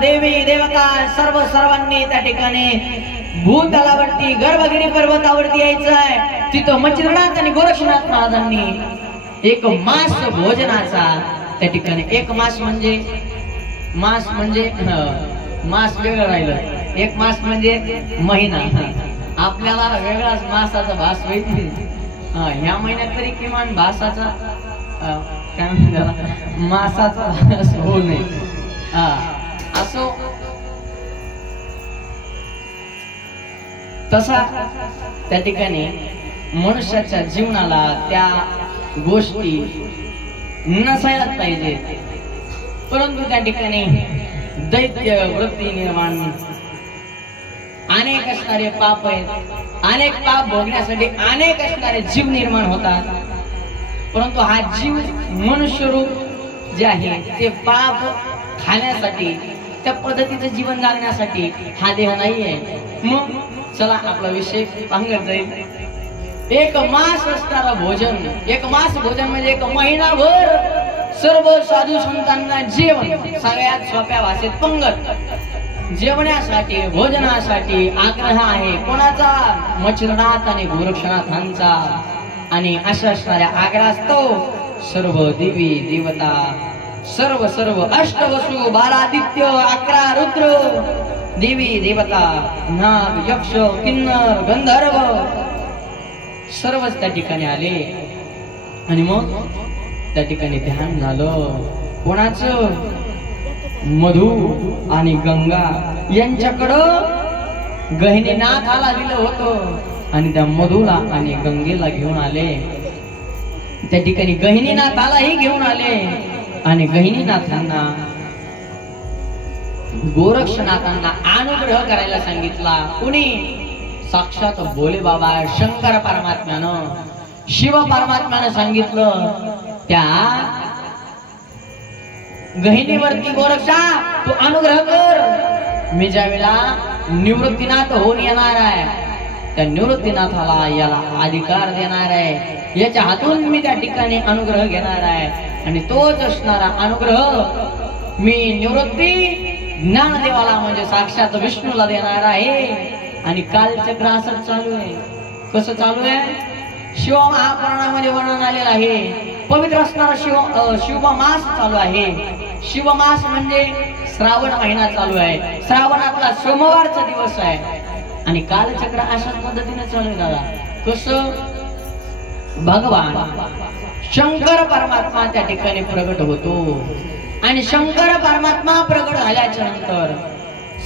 देवी देवता सर्वांनी त्या ठिकाणी भूतलावरती गर्भगिरी पर्वतावरती यायचं आहे। तिथं मच्छिंद्रनाथ आणि गोरक्षनाथ महाराजांनी एक मास भोजनाचा त्या ठिकाणी एक मास म्हणजे मास वेगळं राहिलं, एक मास म्हणजे महिना, आपल्याला वेगळाच मासाचा भास होईल। ह्या महिन्यात तरी किमान भासाचा काय म्हणतात मासाचा भास होऊ नये। असो तसा त्या ठिकाणी मनुष्याच्या जीवनाला त्या गोष्टी नसायला पाहिजे, परंतु त्या ठिकाणी दैत्य वृत्ती निर्माण अनेक असणारे पाप आहेत, अनेक पाप भोगण्यासाठी अनेक असणारे जीव निर्माण होतात, परंतु हा जीव मनुष्य रूप जे आहे ते पाप खाण्यासाठी त्या पद्धतीचं जीवन जगण्यासाठी हा देह नाहीये। मग चला आपला विषय सांगत जाईल। एक मास असणारा भोजन, एक मास भोजन म्हणजे एक महिनाभर सर्व साधू संतांना जेवण, सगळ्यात सोप्या भाषेत पंगत जेवण्यासाठी भोजनासाठी आग्रह आहे कोणाचा? मच्छिंद्रनाथ आणि गोरक्षनाथांचा। आणि अशा असणाऱ्या आग्रहास्तव सर्व देवी देवता सर्व अष्टवसु 12 आदित्य 11 रुद्र देवी देवता नाग यक्ष किन्नर गंधर्व सर्वच त्या ठिकाणी आले। आणि मग त्या ठिकाणी ध्यान झालं कोणाचं? मधु आणि गंगा यांच्याकडं गहिनीनाथाला दिलं होतं आणि त्या मधुला आणि गंगेला घेऊन आले। त्या ठिकाणी गहिनीनाथालाही घेऊन आले आणि गहिनीनाथांना गोरक्षनाथांना अनुग्रह करायला सांगितला। कुणी? साक्षात भोले बाबा शंकर परमात्म्यानं शिव परमात्म्यानं सांगितलं त्या गहिनीवरती गोरक्षा तू अनुग्रह कर, मी ज्यावेळेला निवृत्तीनाथ होऊन येणार आहे त्या निवृत्तीनाथाला याला अधिकार देणार आहे, याच्या हातून मी त्या ठिकाणी अनुग्रह घेणार आहे आणि तोच असणारा अनुग्रह मी निवृत्ती ज्ञानदेवाला म्हणजे साक्षात विष्णूला देणार आहे। आणि कालचक्र असंच चालू आहे। कसं चालू आहे? शिव महापुराणामध्ये वर्णन आलेलं आहे। पवित्र असणारा शिवमास चालू आहे। शिवमास म्हणजे श्रावण महिना चालू आहे, श्रावणातला सोमवारचा दिवस आहे आणि कालचक्र अशाच पद्धतीने चालू आहे। दादा कसं? भगवान शंकर परमात्मा त्या ठिकाणी प्रगट होतो आणि शंकर परमात्मा प्रगट झाल्याच्या नंतर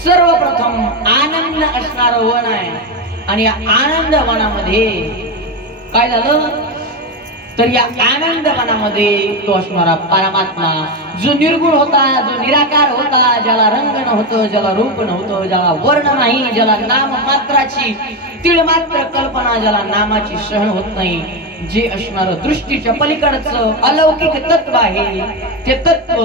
सर्वप्रथम आनंद असणारं वन आहे आणि या आनंद वनामध्ये काय झालं तर या आनंद वनामध्ये तो असणारा परमात्मा जो निर्गुण होता, जो निराकार होता, ज्याला रंग नव्हतं, ज्याला रूप नव्हतं, ज्याला वर्ण नाही, ज्याला नाम मात्राची तीळ मात्र कल्पना, ज्याला नामाची सहन होत नाही, जे असणार दृष्टीच्या पलीकडचं अलौकिक तत्व आहे ते तत्व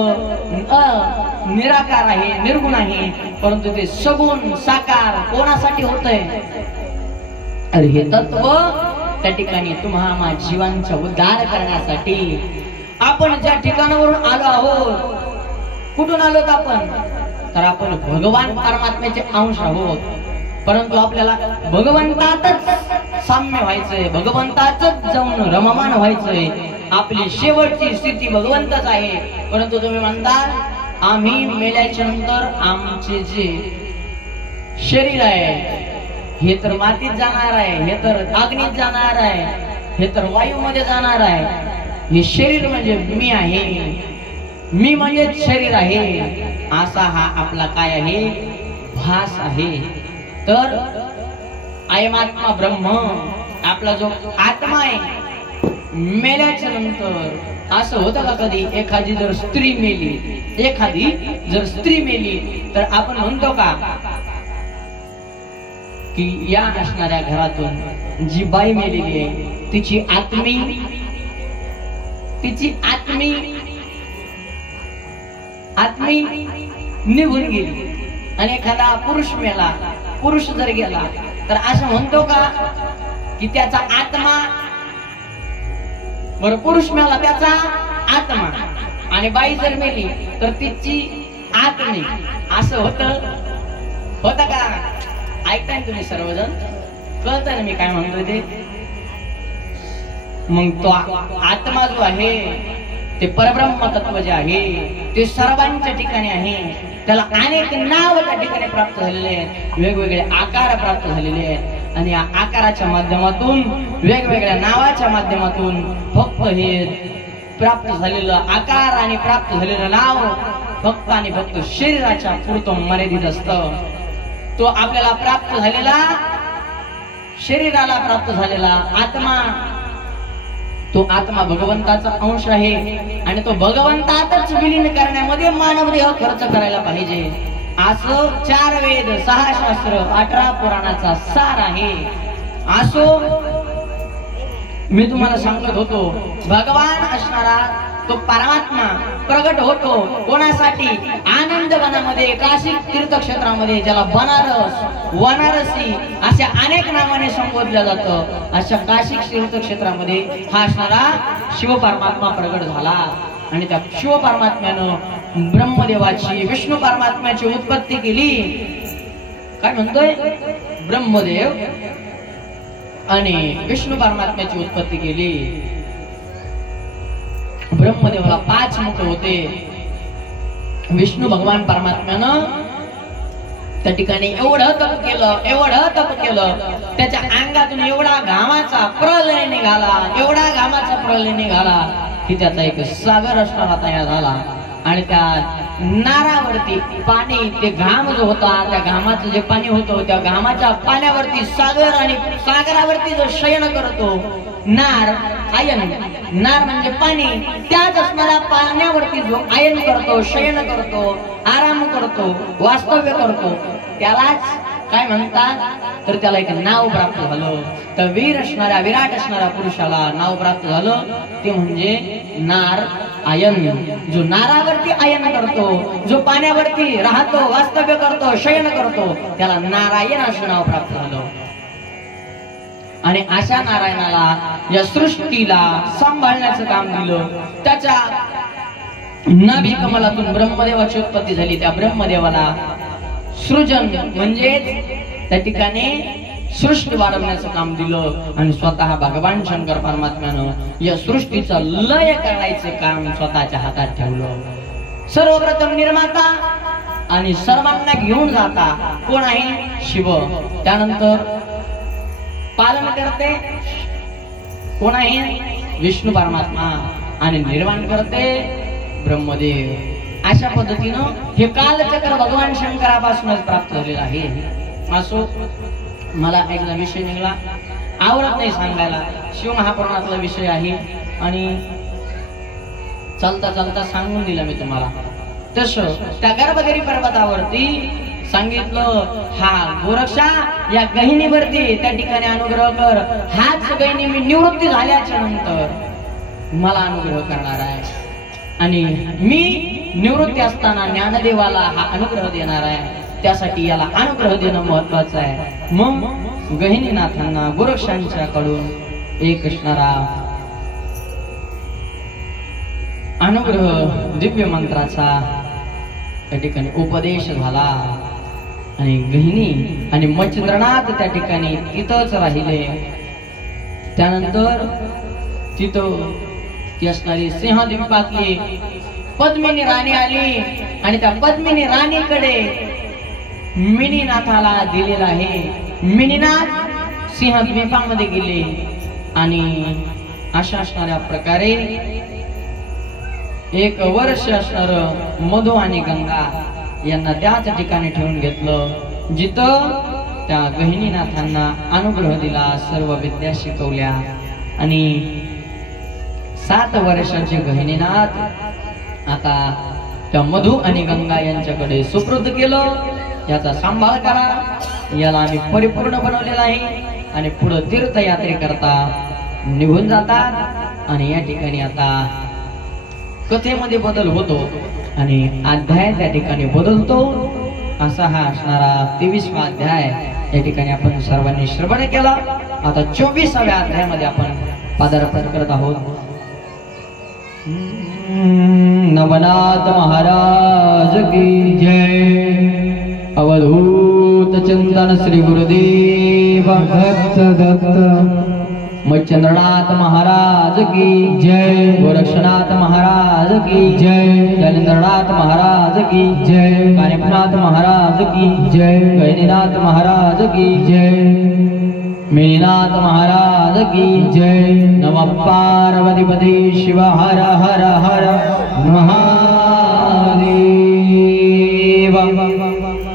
निराकार आहे, निर्गुण आहे, परंतु ते सगुण साकार कोणासाठी होतंय? अरे हे तत्व त्या ठिकाणी तुम्हा जीवांचा उद्धार करण्यासाठी आपण ज्या ठिकाणावरून आलो आहोत, कुठून आलोत आपण? तर आपण भगवान परमात्म्याचे अंश आहोत, परंतु आपल्याला भगवंतातच साम्य व्हायचंय, भगवंतातच जाऊन रममान व्हायचंय। आपली शेवटची स्थिती भगवंतच आहे, परंतु तुम्ही म्हणता आम्ही मेल्याच्या नंतर आमचे जे शरीर आहे हे तर मातीत जाणार आहे, हे तर अग्नीत जाणार आहे, हे तर वायूमध्ये जाणार आहे। हे शरीर म्हणजे मी आहे, मी म्हणजे शरीर आहे, असा हा आपला काय आहे? भास आहे। तर अयमात्मा ब्रह्म आपला जो आत्मा आहे मेल्याच्या नंतर असं होतं का कधी? एखादी जर स्त्री मेली तर आपण म्हणतो का की या असणाऱ्या घरातून जी बाई मेलेली आहे तिची आत्मी निघून गेली आणि एखादा पुरुष जर गेला तर असं म्हणतो का की त्याचा आत्मा बरं पुरुष मेला त्याचा आत्मा आणि बाई जर मेली तर तिची आत्मे असं होतं का? ऐकताय तुम्ही सर्वजण? कळतं ना मी काय म्हणतोय ते? मग तो आत्मा जो आहे ते परब्रह्म तत्व जे आहे ते सर्वांच्या ठिकाणी आहे. त्याला अनेक नाव त्या ठिकाणी प्राप्त झालेले आहेत, वेगवेगळे आकार प्राप्त झालेले आहेत आणि या आकाराच्या माध्यमातून वेगवेगळ्या नावाच्या माध्यमातून फक्त हे प्राप्त झालेलं आकार आणि प्राप्त झालेलं नाव फक्त आणि फक्त शरीराच्या पुरतं मर्यादित असतं. तो आपल्याला प्राप्त झालेला शरीराला प्राप्त झालेला आत्मा, तो आत्मा भगवंताचा अंश आहे आणि तो भगवंतातच विलीन करण्यामध्ये मानवदेह खर्च करायला पाहिजे. असं 4 वेद 6 शास्त्र 18 पुराणाचा सार आहे. असो मी तुम्हाला सांगत होतो, भगवान असणारा तो परमात्मा प्रगट होतो कोणासाठी? आनंद वनामध्ये, काशी तीर्थक्षेत्रामध्ये, ज्याला बनारस वनारसी अशा अनेक नावाने संबोधलं जातं. अशा काशी तीर्थक्षेत्रामध्ये हा असणारा शिव परमात्मा प्रगट झाला आणि त्या शिव परमात्म्यानं ब्रह्मदेवाची विष्णू परमात्म्याची उत्पत्ती केली. काय म्हणतोय? ब्रह्मदेव आणि विष्णू परमात्म्याची उत्पत्ती केली. ब्रह्मदेवाला 5 मुख होते. विष्णू भगवान परमात्म्यानं त्या ठिकाणी एवढं तप केलं, त्याच्या अंगातून एवढा घामाचा प्रलय निघाला की त्याचा एक सागर असणारा तयार झाला आणि त्या नारावरती पाणी, ते घाम जो होता, त्या घामाचं जे पाणी होतं त्या घामाच्या पाण्यावरती सागर आणि सागरावरती जो शयन करतो नार, आयन, नार म्हणजे पाणी, त्याच असणाऱ्या पाण्यावरती जो आयन करतो, शयन करतो, आराम करतो, वास्तव्य करतो, त्यालाच काय म्हणतात? तर त्याला एक नाव प्राप्त झालं. तर वीर असणाऱ्या, विराट असणाऱ्या पुरुषाला नाव प्राप्त झालं ते म्हणजे नार आयन. जो नारावरती आयन करतो, जो पाण्यावरती राहतो, वास्तव्य करतो, शयन करतो, त्याला नारायण असं नाव प्राप्त झालं. आणि अशा नारायणाला या सृष्टीला सांभाळण्याचं काम दिलं. त्याच्या नाभी कमलातून ब्रह्मदेवाची उत्पत्ती झाली. त्या ब्रह्मदेवाला सृजन म्हणजे त्या ठिकाणी सृष्टी वाढवण्याचं काम दिलं आणि स्वतः भगवान शंकर परमात्म्यानं या सृष्टीचं लय करायचं काम स्वतःच्या हातात ठेवलं. सर्वप्रथम निर्माता आणि सर्वांना घेऊन जाता कोण आहे? शिव. त्यानंतर पालन करते कोण आहे? विष्णू परमात्मा आणि निर्माण करते ब्रह्मदेव. अशा पद्धतीनं हे कालचक्र भगवान शंकरापासूनच प्राप्त झालेलं आहे. असो, मला एकदा विषय निघाला, आवडत नाही सांगायला, शिवमहापुराणातला विषय आहे आणि चालता चालता सांगून दिला मी तुम्हाला. तसं त्या गर्भगिरी पर्वतावरती सांगितलं, हा गोरक्षा या गहिनीवरती त्या ठिकाणी अनुग्रह कर. हाच गहिनी मी निवृत्ती झाल्याच्या नंतर मला अनुग्रह करणार आहे आणि मी निवृत्ती असताना ज्ञानदेवाला हा अनुग्रह देणार आहे. त्यासाठी याला अनुग्रह देणं महत्वाचं आहे. मग गहिनीनाथांना गोरक्षांच्या कडून एक असणारा अनुग्रह दिव्य मंत्राचा त्या ठिकाणी उपदेश झाला आणि गहिनी आणि मच्छिंद्रनाथ त्या ठिकाणी तिथंच राहिले. त्यानंतर तिथं ती असणारी सिंहद्वीपातली पद्मिनी राणी आली आणि त्या पद्मिनी राणीकडे मिनीनाथाला दिलेला आहे. मिनीनाथ सिंहद्वीपामध्ये गेले आणि अशा असणाऱ्या प्रकारे 1 वर्ष असणार मधु आणि गंगा यांना त्याच ठिकाणी ठेवून घेतलं जिथं त्या गहिनीनाथांना अनुग्रह दिला, सर्व विद्या शिकवल्या आणि 7 वर्षाचे गहिनीनाथ आता त्या मधु आणि गंगा यांच्याकडे सुपूर्द केलं. याचा सांभाळ करा, याला आम्ही परिपूर्ण बनवलेला आहे आणि पुढे तीर्थयात्रेकरता निघून जातात. आणि या ठिकाणी आता कथेमध्ये बदल होतो आणि अध्याय त्या ठिकाणी बदलतो. असा हा असणारा 23वा अध्याय या ठिकाणी आपण सर्वांनी श्रवण केला. आता 24व्या अध्यायामध्ये आपण पदार्पण करत आहोत. नवनाथ महाराज की जय। अवधूत चिंतन श्री गुरुदेव दत्त दत्त। मच्छिंद्रनाथ महाराज की जय। गोरक्षनाथ महाराज की जय। जलेंद्रनाथ महाराज की जय। कानिपनाथ महाराज की जय। गैनीनाथ महाराज की जय। मेनीनाथ महाराज की जय। नमः पार्वती पते शिव हर हर हर महादेव।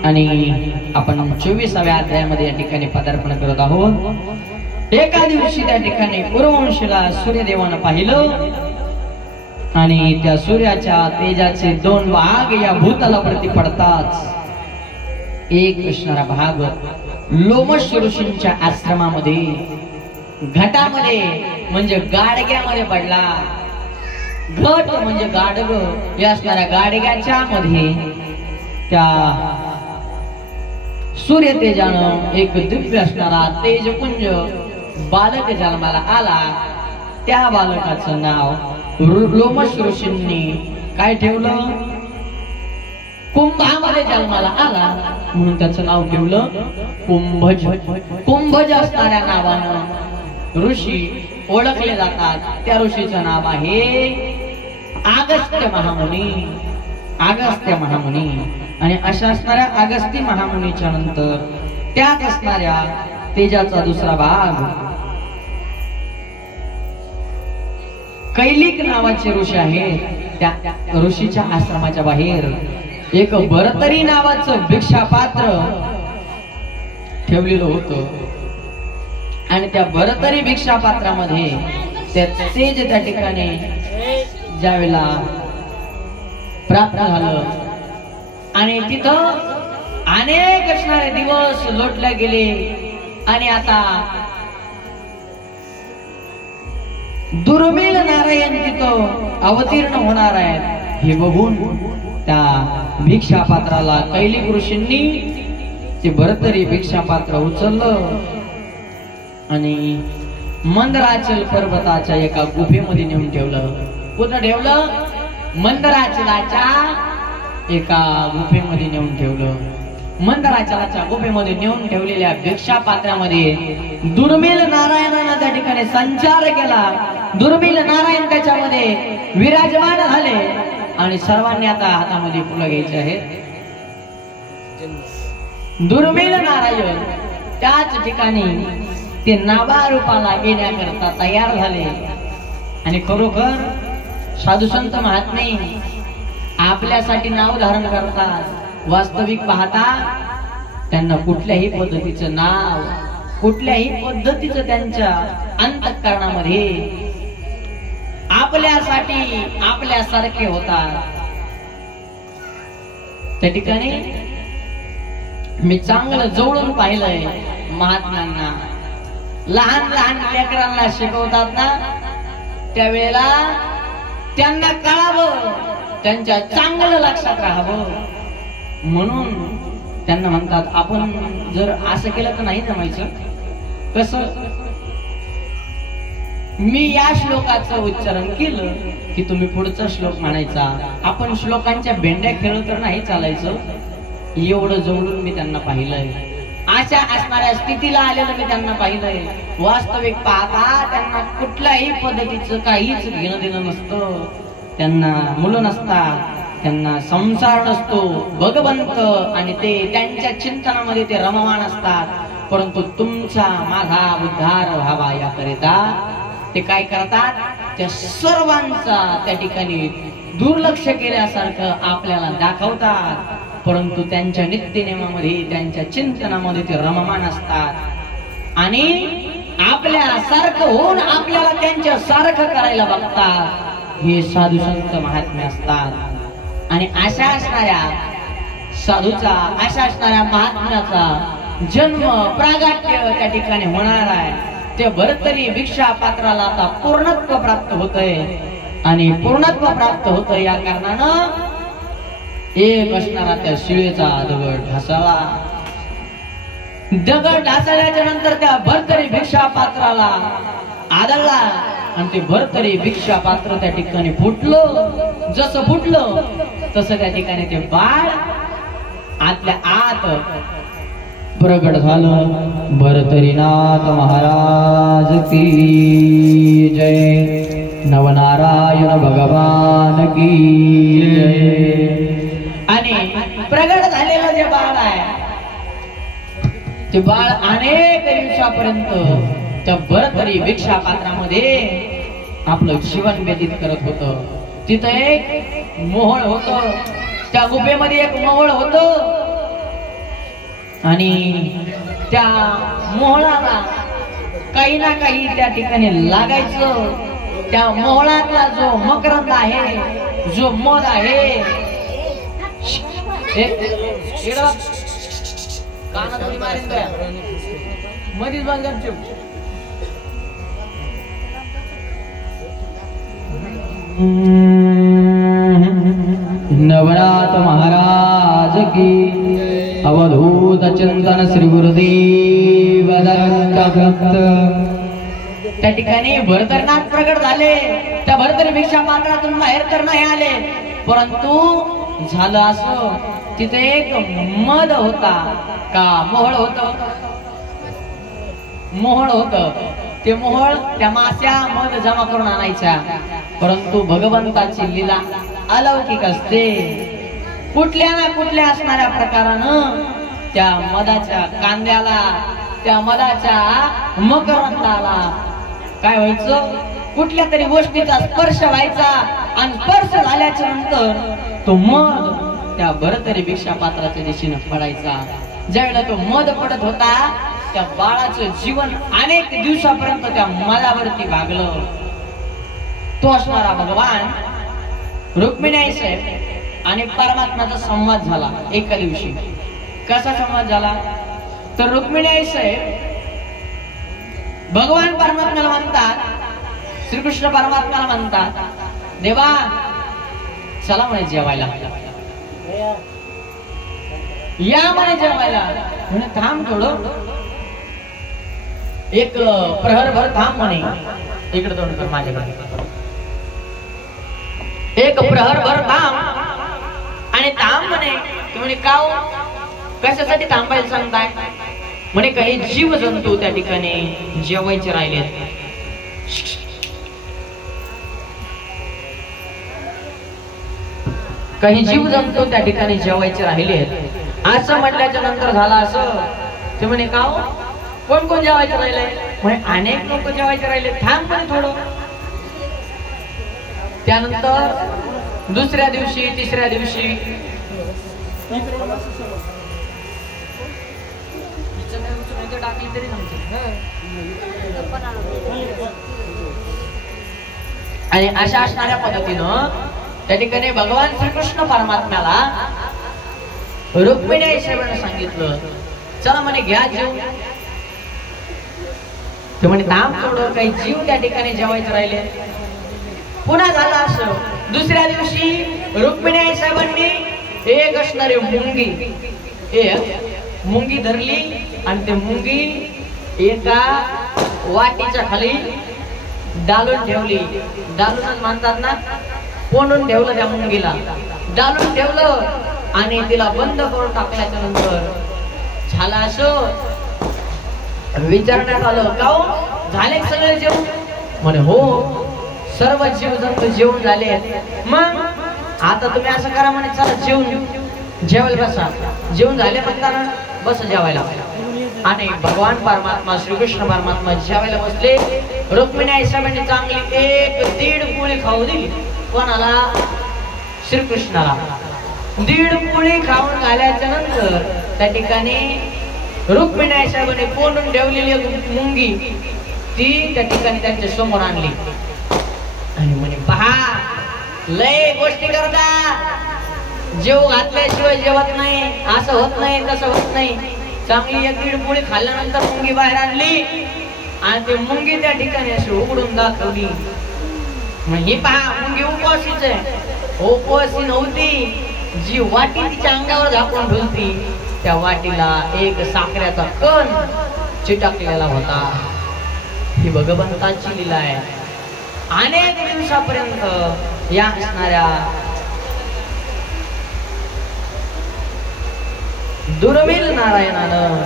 आणि आपण 24व्या अध्यायामध्ये या ठिकाणी पदार्पण करत आहोत। एका दिवशी त्या ठिकाणी पूर्ववंशीला सूर्यदेवानं पाहिलं आणि त्या सूर्याच्या तेजाचे 2 भाग या भूतलावरती पडताच एक असणारा भाग लोमश ऋषींच्या आश्रमामध्ये घटामध्ये म्हणजे गाडग्यामध्ये पडला। घट म्हणजे गाडग या असणाऱ्या गाडग्याच्या मध्ये त्या सूर्य तेजानं एक दिव्य असणारा तेजपुंज बालक जन्माला आला। त्या बालकाचं नाव लोमश ऋषींनी काय ठेवलं? कुंभामध्ये जन्माला आला म्हणून त्याचं नाव ठेवलं कुंभज। कुंभज असणाऱ्या नावानं ऋषी ओळखले जातात। त्या ऋषीचं नाव आहे अगस्त्य महामुनी। अगस्त्य महामुनी। आणि अशा असणाऱ्या अगस्ती महामुनीच्या नंतर त्यात असणाऱ्या तेजाचा दुसरा भाग कैलिक नावाचे ऋषी आहेत। त्या ऋषीच्या आश्रमाच्या बाहेर एक भरतरी नावाचं भिक्षापात्र ठेवलेलं होतं आणि त्या भरतरी भिक्षापात्रामध्ये त्या तेज त्या ठिकाणी ज्यावेळेला प्राप्त झालं आणि तिथं अनेक असणारे दिवस लोटले गेले आणि आता दुर्मिळ नारायण तिथं अवतीर्ण होणार आहे हे बघून त्या भिक्षापात्राला कैलिक ऋषींनी ते भरतरी भिक्षापात्र उचललं आणि मंदराचल पर्वताच्या एका गुफेमध्ये नेऊन ठेवलं। कुठं ठेवलं? मंदराचलाच्या एका गुफेमध्ये नेऊन ठेवलं। मंदराचलाच्या गुफेमध्ये नेऊन ठेवलेल्या भिक्षापात्रामध्ये दुर्मिळ नारायणानं त्या ठिकाणी संचार केला। दुर्मिळ नारायण त्याच्यामध्ये विराजमान झाले आणि सर्वांनी आता हातामध्ये फुलं घ्यायचे आहेत। दुर्मिळ नारायण त्याच ठिकाणी ते नावा रूपाला येण्याकरता तयार झाले आणि खरोखर साधू संत महात्मे आपल्यासाठी नाव धारण करतात। वास्तविक पाहता त्यांना कुठल्याही पद्धतीचं नाव कुठल्याही पद्धतीचं त्यांच्या अंतःकरणामध्ये आपल्यासाठी आपल्यासारखे होतात। त्या ठिकाणी मी चांगलं जवळून पाहिलंय महात्म्यांना। लहान लहान लेकरांना शिकवतात ना त्यावेळेला त्यांना कळावं, त्यांच्या चांगलं लक्षात राहावं म्हणून त्यांना म्हणतात आपण जर असं केलं तर नाही जमायचं। कसं? मी या श्लोकाचं उच्चारण केलं की तुम्ही पुढचा श्लोक म्हणायचा। आपण श्लोकांच्या भेंड्या खेळत तर नाही चालायचं। एवढं जवळून मी त्यांना पाहिलंय। अशा असणाऱ्या स्थितीला आलेलं मी त्यांना पाहिलंय। वास्तविक पाहता त्यांना कुठल्याही पद्धतीचं काहीच घेणं देणं नसतं। त्यांना मुलं नसतात, त्यांना संसार नसतो, भगवंत आणि ते त्यांच्या चिंतनामध्ये ते रममाण असतात। परंतु तुमचा माझा उद्धार व्हावा याकरिता ते काय करतात? त्या सर्वांचा त्या ठिकाणी दुर्लक्ष केल्यासारखं आपल्याला दाखवतात, परंतु त्यांच्या नित्यनेमामध्ये त्यांच्या चिंतनामध्ये ते रममाण असतात आणि आपल्या सारखं होऊन आपल्याला त्यांच्या सारखं करायला बघतात। हे साधू संत महात्मे असतात आणि अशा असणाऱ्या साधूचा अशा असणाऱ्या महात्म्याचा जन्म प्रागट्य त्या ठिकाणी होणार आहे। ते भरतरी भिक्षा पात्राला आता पूर्णत्व प्राप्त होतंय आणि पूर्णत्व प्राप्त होतं या कारणानं एक असणारा त्या शिळेचा दगड ढासळला। दगड ढासळल्याच्या नंतर त्या भरतरी भिक्षा पात्राला आदळला आणि ते भरतरी भिक्षा पात्र त्या ठिकाणी फुटलं जसं फुटलं तसं त्या ठिकाणी ते बाळ आतल्या आत प्रगट झालं. भरतरीनाथ महाराज की जय. नवनारायण भगवान की जय. आणि प्रगट झालेलं जे बाळ आहे ते बाळ अनेक दिवसापर्यंत त्या भरतरी भिक्षा पात्रामध्ये आपलं जीवन व्यतीत करत होतं. तिथं एक मोहळ होतं, त्या गुफेमध्ये एक मोहळ होतं आणि त्या मोहळाला काही ना काही त्या ठिकाणी लागायचं. त्या मोहळातला जो मकरंद आहे, जो मध आहे, मधीच बांधत नवनाथ महाराज की. अवधूत चिंतन श्री गुरुदेव दत्त. त्या ठिकाणी भरतरनाथ प्रगट झाले. त्या भरतरी भिक्षा पात्रातून बाहेर तर नाही आले, परंतु झालं असं तिथे एक मध होता का मोहळ होत. मोहळ होत ते मोहळ त्या मास्या मध जमा करून आणायच्या. परंतु भगवंताची लीला अलौकिक असते. कुठल्या ना कुठल्या असणाऱ्या प्रकारानं त्या मधाच्या कांद्याला, त्या मधाच्या मकरंदाला काय व्हायचं, कुठल्या तरी गोष्टीचा स्पर्श व्हायचा आणि स्पर्श झाल्याच्या नंतर तो मध त्या भरतरी भिक्षा पात्राच्या दिशेने पडायचा. ज्यावेळेला तो मध पडत होता त्या बाळाचं जीवन अनेक दिवसापर्यंत त्या मधावरती भागलं. तो असणारा भगवान रुक्मिणी साहेब आणि परमात्म्याचा संवाद झाला एका दिवशी. कसा संवाद झाला तर रुक्मिणी साहेब भगवान परमात्म्याला म्हणतात, श्रीकृष्ण परमात्म्याला म्हणतात, देवा चला म्हणे जेवायला, या म्हणे जेवायला. म्हणे थांब थोडं, एक प्रहरभर थांब म्हणे. इकडे तोंड कर माझ्याकडे. एक प्रहरभर थांब आणि थांब म्हणे. म्हणे का कशासाठी थांबायला सांगताय. म्हणे काही जीव जंतू त्या ठिकाणी जेवायचे राहिलेत. काही जीव जंतू त्या ठिकाणी जेवायचे राहिलेत असं म्हटल्याच्या नंतर झाला असं. ते म्हणे का कोण कोण जेवायचे राहिले. म्हणे अनेक लोक जेवायचे राहिले, थांब म्हणे थोडं. त्यानंतर दुसऱ्या दिवशी, तिसऱ्या दिवशी आणि अशा असणाऱ्या पद्धतीनं त्या ठिकाणी भगवान श्रीकृष्ण परमात्म्याला रुक्मिणी साहेबांना सांगितलं, चला म्हणे घ्या जेव. ते म्हणे थांब थोडं, काही जीव त्या ठिकाणी जेवायचे राहिले. पुन्हा झालं असं. दुसऱ्या दिवशी रुक्मिणी साहेबांनी एक असणारी मुंगी धरली आणि ते मुंगी एका वाटीच्या खाली डालून ठेवली. डालूनच म्हणतात ना, कोंडून ठेवलं त्या मुंगीला, डालून ठेवलं आणि तिला बंद करून टाकल्याच्या नंतर झालं असं. विचारण्यात आलं, का झाले सगळे जेवण. म्हणे हो, सर्व जीव जंतू जेवण झाले. मग आता तुम्ही असं करा म्हणे, चला जेवून जेवायला बसा. जेवण झाले म्हणताना बस जेवायला. आणि भगवान परमात्मा श्रीकृष्ण परमात्मा जेवायला बसले. रुक्मिणी साहेबांनी चांगली 1-1.5 पोळी खाऊ दिली. कोणाला? श्रीकृष्णाला. 1.5 पोळी खाऊन झाल्याच्या नंतर त्या ठिकाणी रुक्मिणी साहेबांनी कोंडून ठेवलेली मुंगी ती त्या ठिकाणी त्यांच्या समोर आणली आणि म्हणे, पहा लय गोष्टी करता, जेव घातल्याशिवाय जेवत नाही, असं होत नाही, तसं होत नाही. चांगली 1-1.5 पोळी खाल्ल्यानंतर मुंगी बाहेर आणली आणि ती मुंगी त्या ठिकाणी अशी उघडून दाखवली. ही पहा मुंगी उपवासीच आहे. उपवासी नव्हती, जी वाटी तिच्या अंगावर झाकून ठेवती त्या वाटीला एक साखरेचा कण चिटकलेला होता. ही भगवंताची लीला आहे. अनेक दिवसापर्यंत या असणाऱ्या दुर्मिळ नारायणानं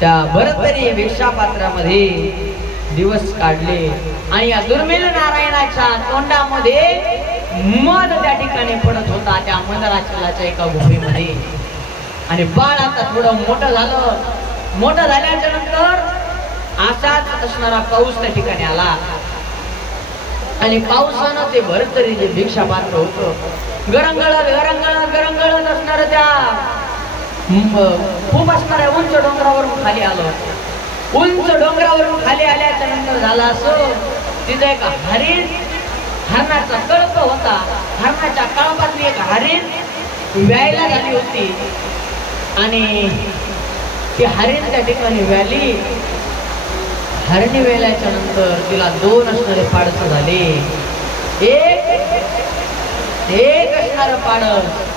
त्या भरतरी भिक्षापात्रामध्ये दिवस काढले आणि या दुर्मिळ नारायणाच्या तोंडामध्ये मध त्या ठिकाणी पडत होता त्या मंदराचलाच्या एका गुहेमध्ये. आणि बाळ आता थोडं मोठं झालं. मोठं झाल्याच्या नंतर असाच असणारा पाऊस त्या ठिकाणी आला आणि पावसानं ते भरतरी जे भिक्षापात्र होतं गरंगळत असणार त्या खूप असणाऱ्या उंच डोंगरावरून खाली आलं. उंच डोंगरावरून खाली आल्याच्या नंतर झालं असं तिथं एक हरिण हरणाचा कळप होता. हरणाच्या कळपातली एक हरिण व्यायला झाली होती आणि ती हरिण त्या ठिकाणी व्याली. हरणी वेल्याच्या नंतर तिला दोन असणारे पाडस झाले. एक असणार पाडस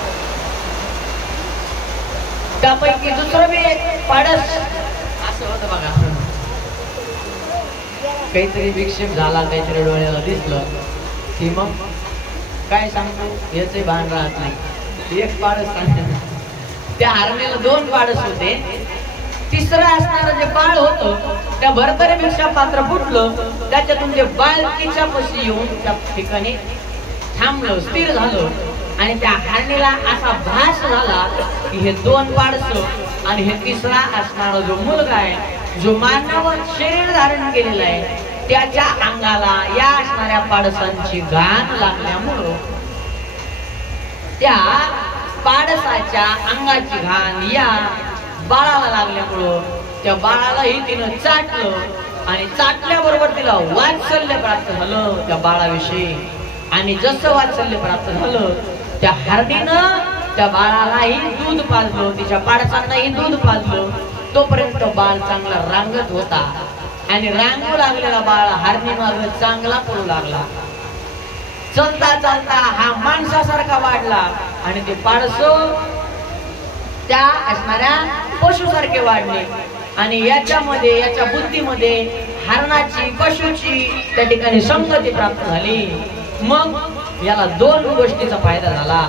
त्यापैकी दुसरं बी एक पाडस असं होतं बघा. काहीतरी विक्षेप झाला काहीतरी डोळ्याला दिसलं की मग काय सांगतो याचे भान राहत नाही. एक पाडस सांगतो त्या हरणीला दोन पाडस होते. तिसरं असणारं जे बाळ होतं त्या भरतरी भिक्षापात्र फुटलं. त्याच्यातून जे बाळ तिच्या पशी येऊन त्या ठिकाणी थांबलं स्थिर झालं आणि त्या हरणीला असा भास झाला की हे दोन पाडस आणि हे तिसरा असणारा जो मुलगा आहे जो मानव शरीर धारण केलेला आहे त्याच्या अंगाला या असणाऱ्या पाडसांची घाण लागल्यामुळं त्या पाडसाच्या अंगाची घाण या बाळाला लागल्यामुळं त्या बाळालाही तिनं चाटलं आणि चाटल्याबरोबर तिला वात्सल्य प्राप्त झालं त्या बाळाविषयी. आणि जसं वात्सल्य प्राप्त झालं त्या हरणीनं त्या बाळालाही दूध पाजलं तिच्या पाडसांनाही दूध पाजलं. तोपर्यंत बाळ चांगला रांगत होता आणि रांगू लागलेला बाळ हरणी मागे चांगला पळू लागला. चलता चालता हा माणसासारखा वाढला आणि ते पाडस त्या असणाऱ्या पशुसारखे वाढले. आणि याच्यामध्ये याच्या बुद्धीमध्ये हरणाची पशुची त्या ठिकाणी संगती प्राप्त झाली. मग याला दोन गोष्टीचा फायदा झाला.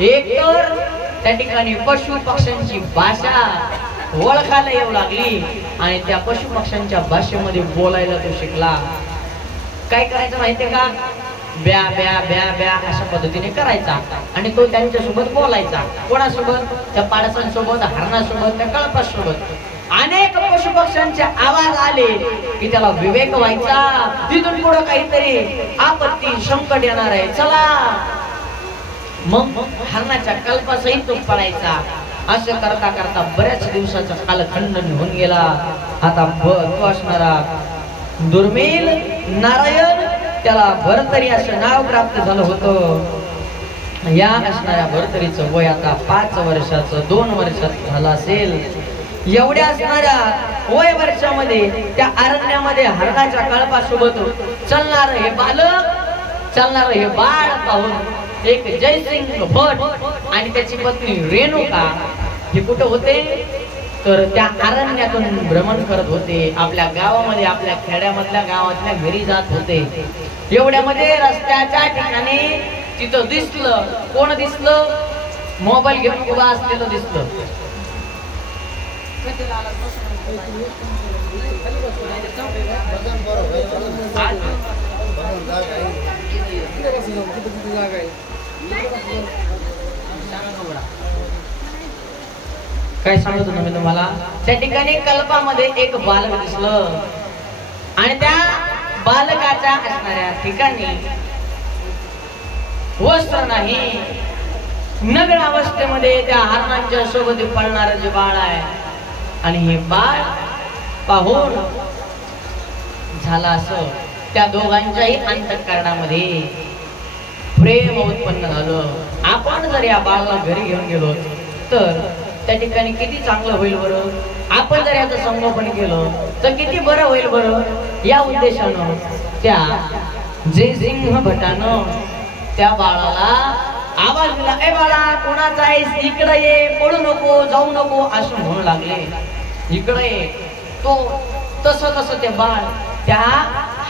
एक तर त्या ठिकाणी पशु पक्ष्यांची भाषा ओळखायला येऊ लागली आणि त्या पशु पक्ष्यांच्या भाषेमध्ये बोलायला तो शिकला. काय करायचं माहितीये का? ब्या ब्या ब्या ब्या अशा पद्धतीने करायचा आणि तो त्यांच्यासोबत बोलायचा. कोणासोबत? त्या पाडसांसोबत, हरणासोबत, त्या कळपासोबत. अनेक पशु पक्ष्यांचे आवाज आले की त्याला विवेक व्हायचा. तिथून पुढे काहीतरी आपत्ती संकट येणार आहे चला. मग हरणाच्या कल्पासही तो पडायचा. असं करता करता बऱ्याच दिवसाचा कालखंड निघून गेला. आता तो असणारा दुर्मिळ नारायण त्याला भरतरी असं नाव प्राप्त झालं होतं. या असणाऱ्या भरतरीचं वय आता 5 वर्षाचं 2 वर्षाचं झालं असेल. एवढ्या असणाऱ्या वय वर्षामध्ये त्या अरण्यामध्ये हरणाच्या कळपासोबत चालणार हे बालक चालणार हे बाळ पाहून एक जयसिंग भट आणि त्याची पत्नी रेणुका हे कुठे होते तर त्या अरण्यातून भ्रमण करत होते. आपल्या गावामध्ये आपल्या खेड्यामधल्या गावातल्या घरी जात होते. एवढ्यामध्ये रस्त्याच्या ठिकाणी तिथं दिसलं. कोण दिसलं? मोबाईल घेऊन उभा असलेलं दिसलं. काय सांगतो मी तुम्हाला? त्या ठिकाणी कल्पामध्ये एक बालक दिसलं आणि त्या बालकाच्या असणाऱ्या ठिकाणी वस्त्र नाही. नग्न अवस्थेमध्ये त्या हरणांच्या सोबत पळणारं जे बाळ आहे आणि हे बाळ पाहून झाला असं त्या दोघांच्याही अंतःकरणामध्ये प्रेम उत्पन्न झालं. आपण जर या बाळाला घरी घेऊन गेलो तर त्या ठिकाणी किती चांगलं होईल बरं. आपण जर याचं संगोपन केलं तर किती बरं होईल बरं. या उद्देशानं त्या जयसिंह भटानं त्या बाळाला आवाज दिला. ए बाळा कोणाचा आहेस? इकडे ये, पळू नको, जाऊ नको असं म्हणू लागले. इकडे ये. तो तसं ते बाळ त्या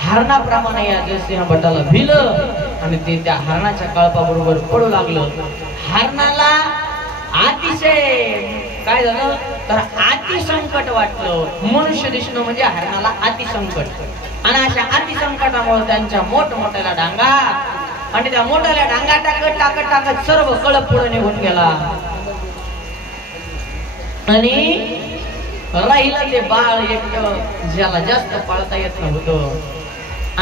हरणाप्रमाणे या जयसिंह भटाला भिलं आणि ते त्या हरणाच्या कळपाबरोबर पडू लागलं. हरणाला अतिशय काय झालं तर अतिसंकट वाटलं. मनुष्य दिसणं म्हणजे हरणाला अतिसंकट. आणि अशा अतिसंकटामुळे त्यांच्या मोठमोठ्याला डांगा आणि त्या मोठ्याला डांगा टाकत टाकत टाकत सर्व कळप पुढे निघून गेला. आणि राहिलं ते बाळ एकटं ज्याला जास्त पळता येत नव्हतं.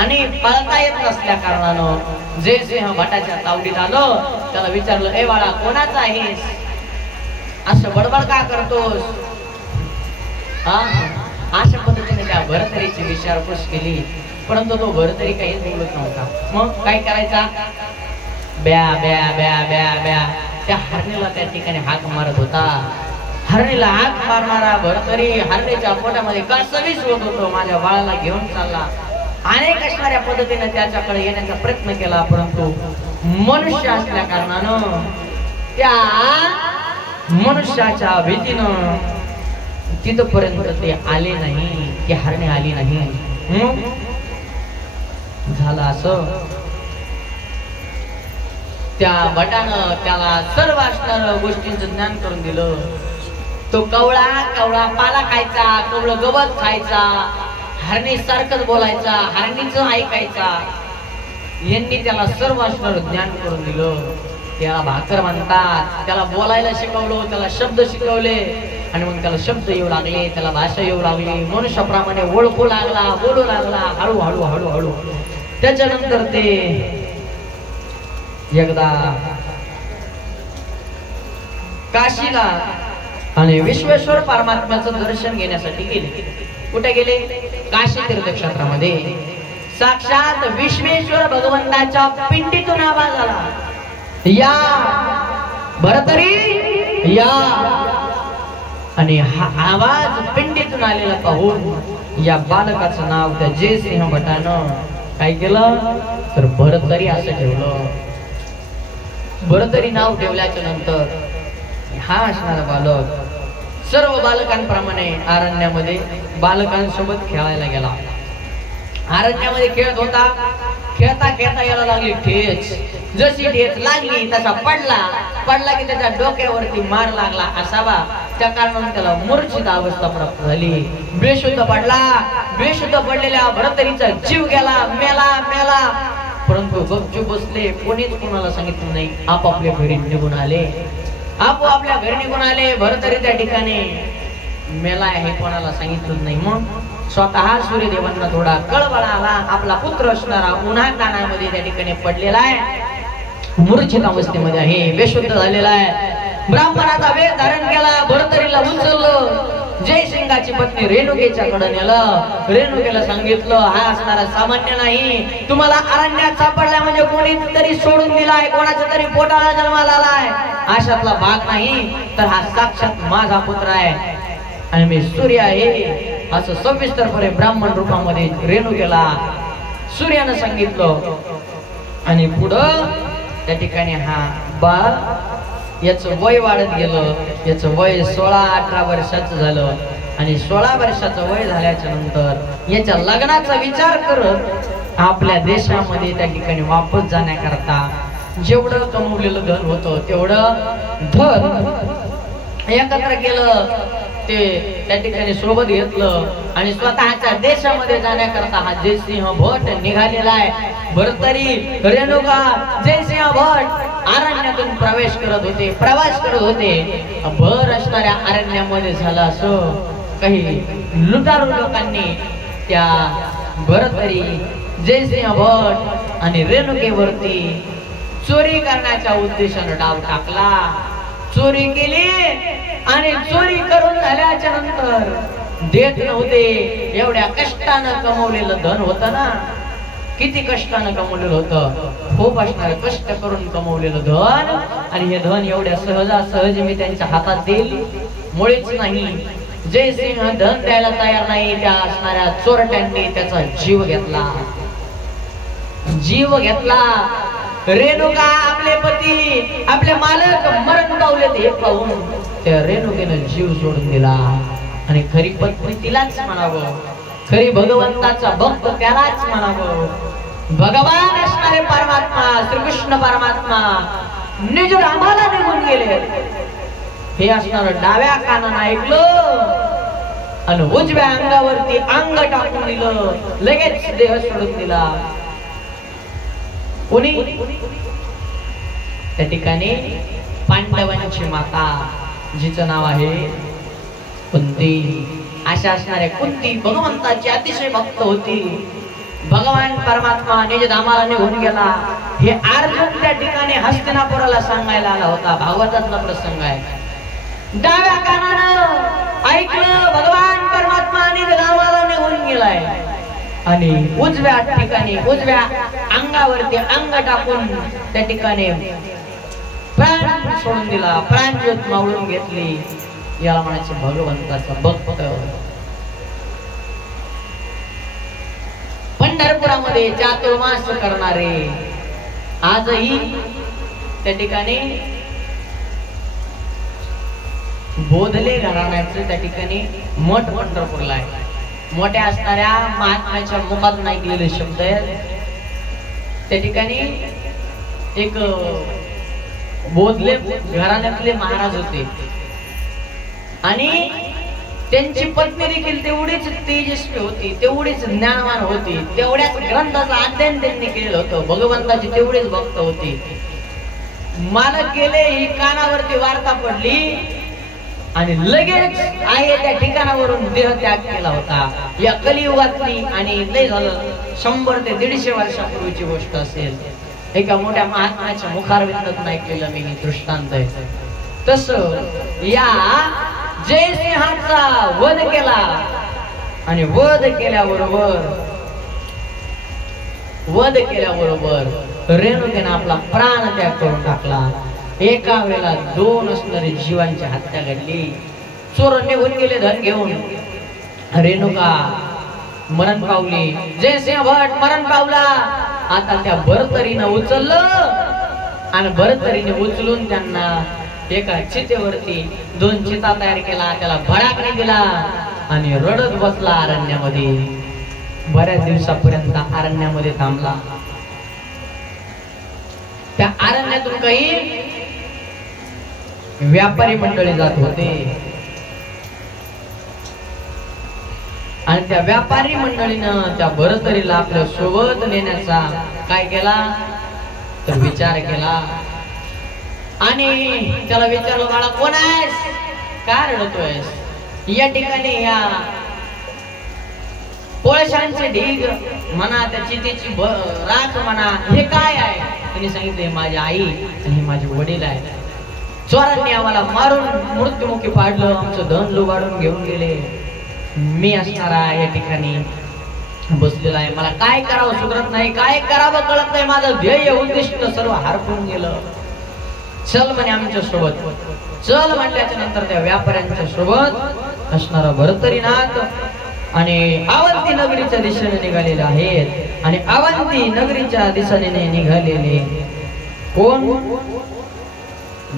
आणि पळता येत नसल्या कारणानं जे सिंह भटाच्या तावडीत आलं त्याला विचारलं, ए बाळा कोणाचा आहेस, असं बडबड का करतोस? अशा पद्धतीने त्या भरतरीची विचारपूस केली. परंतु तो भरतरी काहीच बोलत नव्हता. मग काय करायचा? ब्या ब्या ब्या ब्या ब्या त्या हरणीला त्या ठिकाणी हाक मारत होता. हरणीला हाक मारणारा भरतरी हरणीच्या पोटामध्ये कसबीस होत होतो. माझ्या बाळाला घेऊन चालला. अनेक असणाऱ्या पद्धतीने त्याच्याकडे येण्याचा प्रयत्न केला. परंतु मनुष्य असल्या कारणानं त्या मनुष्याच्या भीतीनं तिथपर्यंत ते आले नाही. ती हरणे आली नाही. झालं असं त्या भटानं त्याला सर्व असणाऱ्या गोष्टींचं ज्ञान करून दिलं. तो कवळा कवळा पाला खायचा, कवळं गवत खायचा, हरणी सारखंच बोलायचा, हरणीचं ऐकायचा. यांनी त्याला सर्व असणारं ज्ञान करून दिलं. त्याला भाकर म्हणतात. त्याला बोलायला शिकवलं, त्याला शब्द शिकवले आणि मग त्याला शब्द येऊ लागले, त्याला भाषा येऊ लागली. मनुष्याप्रमाणे ओळखू लागला, बोलू लागला हळूहळू हळूहळू. त्याच्यानंतर ते एकदा काशीला आणि विश्वेश्वर परमात्म्याचं दर्शन घेण्यासाठी गेले. कुठे गेले? काशी तीर्थक्षेत्रामध्ये. साक्षात विश्वेश्वर भगवंताच्या पिंडीतून आवाज आला, या भरतरी या. आणि हा आवाज पिंडीतून आलेला पाहून या बालकाचं नाव त्या जयसिंह भटानं काय केलं तर भरतरी असं ठेवलं. भरतरी नाव ठेवल्याच्या नंतर हा असणारा बालक सर्व बालकांप्रमाणे अरण्यामध्ये बालकांसोबत खेळायला गेला. अरण्यामध्ये खेळत होता. खेळता खेळता याला लागली ठेच. जशी ठेच लागली तसा पडला की त्याच्या डोक्यावरती मार लागला असावा. त्या कारणाने त्याला मूर्छित अवस्था प्राप्त झाली. बेशुद्ध पडला. बेशुद्ध पडलेल्या भरतरीचा जीव गेला, मेला. परंतु गपचूप बसले. कोणीच कोणाला सांगितलं नाही. आपापल्या घरी निघून आले. आपल्या घरी निघून आले. भरतरी त्या ठिकाणी मेला हे कोणाला सांगितलं नाही. मग स्वतः सूर्यदेवांना थोडा कळवळा आला. आपला पुत्र असणारा उन्हा ताणामध्ये त्या ठिकाणी पडलेला आहे, मूर्छित अवस्थेमध्ये आहे, बेशुद्ध झालेला आहे. ब्राह्मणाचा वेश धारण केला. भरतरीला उचललं. जयसिंगाची पत्नी रेणुकेच्या कडे नेलं. रेणुकेला सांगितलं, हा असणारा सामान्य नाही. तुम्हाला अरण्यात सापडला म्हणजे कोणी तरी सोडून दिलाय, कोणाच्या तरी पोटाला जन्माला आलाय, अशातला भाग नाही. तर हा साक्षात माझा पुत्र आहे आणि मी सूर्य आहे असं सविस्तरपणे ब्राह्मण रूपामध्ये रेणुकेला सूर्यानं सांगितलं. आणि पुढं त्या ठिकाणी हा बाळ याचं वय वाढत गेलं. याचं वय 16-18 वर्षाचं झालं. आणि 16 वर्षाचं वय झाल्याच्या नंतर याच्या लग्नाचा विचार करत आपल्या देशामध्ये त्या ठिकाणी वापस जाण्याकरता जेवढं कमवलेलं धन होतं तेवढं धन एकत्र केलं. ते त्या ठिकाणी सोबत घेतलं आणि स्वतःच्या देशामध्ये जाण्याकरता हा जयसिंह भट निघालेला आहे. भरतरी रेणुका जयसिंह भट अरण्यातून प्रवास करत होते. भर असणाऱ्या अरण्यामध्ये झालं असं काही लुटारू लोकांनी त्या भरतरी जयसिंह भट आणि रेणुकेवरती चोरी करण्याच्या उद्देशाने डाव टाकला. चोरी केली आणि चोरी करून झाल्याच्या नंतर देत नव्हते. एवढ्या कष्टानं कमवलेलं धन होतं ना, किती कष्टानं कमवलेलं होतं, खूप असणारे कष्ट करून कमवलेलं धन. आणि हे धन एवढ्या सहजासहज मी त्यांच्या हातात देईल मुळीच नाही. जयसिंह धन द्यायला तयार नाही. त्या असणाऱ्या चोरट्यांनी त्याचा जीव घेतला. रेणुका आपले पती आपले मालक मरण पावलेत हे पाहून त्या रेणुकेनं जीव सोडून दिला. आणि खरी पत्नी तिलाच म्हणावं, खरी भगवंताचा भक्त त्यालाच म्हणावं. भगवान असणारे परमात्मा श्रीकृष्ण परमात्मा निज धामाला निघून गेले. हे असणार डाव्या कानानं ऐकलं आणि उजव्या अंगावरती अंग टाकून दिलं, लगेच देह सोडून दिला. कोणी? त्या ठिकाणी पांडवांची माता जिचं नाव आहे कुंती. अशा असणाऱ्या कुंती भगवंताची अतिशय भक्त होती. भगवान परमात्मा निज धामाला निघून गेला हे अर्जुन त्या ठिकाणी हस्तिनापुराला सांगायला आला होता. भागवतातला प्रसंग आहे. डाव्या कानानं ऐकलं भगवान परमात्मा निज धामाला निघून गेलाय आणि उजव्या ठिकाणी उजव्या अंगावरती अंग टाकून त्या ठिकाणी प्राण सोडून दिला, प्राणज्योत मावळून घेतली. याला म्हणायचे भगवंताचा भक्त. पंढरपुरामध्ये चातुर्मास करणारे आजही त्या ठिकाणी बोधले घराण्याचं त्या ठिकाणी मठ पंढरपूरला आहे. मोठ्या असणाऱ्या महात्म्याच्या मुखातून ऐकलेले शब्द आहेत. त्या ठिकाणी एक बोधले घराण्यातले महाराज होते आणि त्यांची पत्नी देखील तेवढीच तेजस्वी होती, तेवढीच ज्ञानवान होती, तेवढ्याच ग्रंथाचं अध्ययन त्यांनी केलं होतं. भगवंताची तेवढीच भक्त होती. मालक गेले ही कानावरती वार्ता पडली आणि लगेच आहे त्या ठिकाणावरून देह त्याग केला होता. या कलियुगातली आणि लय झालं 100 ते 150 वर्षापूर्वीची गोष्ट असेल. एका मोठ्या महात्म्याच्या मुखारविंदातून ऐकलेलं मी हे दृष्टांत आहे. तसं या जयसिंहाचा वध केला आणि वध केल्याबरोबर रेणुकेनं आपला प्राण त्याग करून टाकला. एका वेळेला 2 असणारी जीवांची हत्या घडली. चोर निघून गेले धन घेऊन. रेणुका मरण पावली, जयसिंह भट मरण पावला. आता त्या भरतरीनं उचललं आणि भरतरीने उचलून त्यांना एका चितेवरती 2 चिता तयार केला, त्याला भडाकणी दिला आणि रडत बसला अरण्यामध्ये. बऱ्याच दिवसापर्यंत अरण्यामध्ये थांबला. त्या अरण्यातून काही व्यापारी मंडळी जात होते आणि त्या व्यापारी मंडळीनं त्या भरतरीला आपल्या सोबत नेण्याचा काय केला तर विचार केला आणि त्याला विचारलं, बाळा कोण आहेस, काय रडतोयस? या ठिकाणी या कोळशांचे ढीग म्हणा, त्या चितेची राख म्हणा, हे काय आहे? त्यांनी सांगितले माझी आई आणि माझे वडील आहे. चोरांनी आम्हाला मारून मृत्युमुखी पाडलं, आमचं धन लुबाडून घेऊन गेले. मी असणारा या ठिकाणी बसलेला आहे. मला काय करावं सुधरत नाही, काय करावं कळत नाही. माझं ध्येय उद्दिष्ट सर्व हरपून गेलं. चल म्हणे आमच्या सोबत. चल म्हटल्याच्या नंतर त्या व्यापाऱ्यांच्या सोबत असणारा भरतरीनाथ आणि अवंती नगरीच्या दिशेने निघालेले आहेत. आणि अवंती नगरीच्या दिशेने निघालेले कोण?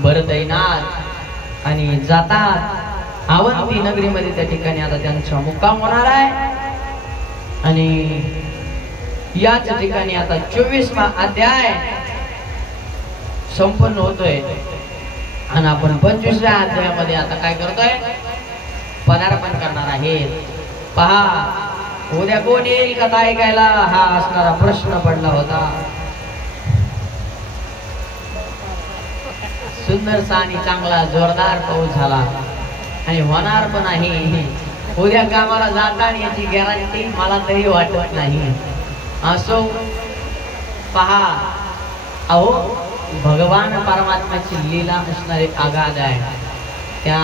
भरतरीनाथ. आणि जातात अवंती नगरीमध्ये. त्या ठिकाणी आता त्यांचा मुक्काम होणार आहे. आणि याच ठिकाणी आता 24वा अध्याय संपन्न होतोय आणि आपण 25व्या अध्यायामध्ये आता काय करतोय? पदार्पण करणार आहे. पहा उद्या कोण येईल कथा ऐकायला हा असणारा प्रश्न पडला होता. सुंदरसा आणि चांगला जोरदार पाऊस झाला आणि होणार पण आहे. उद्या कामाला जाताना याची गॅरंटी मला तरी वाटत नाही. असो पहा, अहो भगवान परमात्म्याची लीला असणारी आगाध आहे. त्या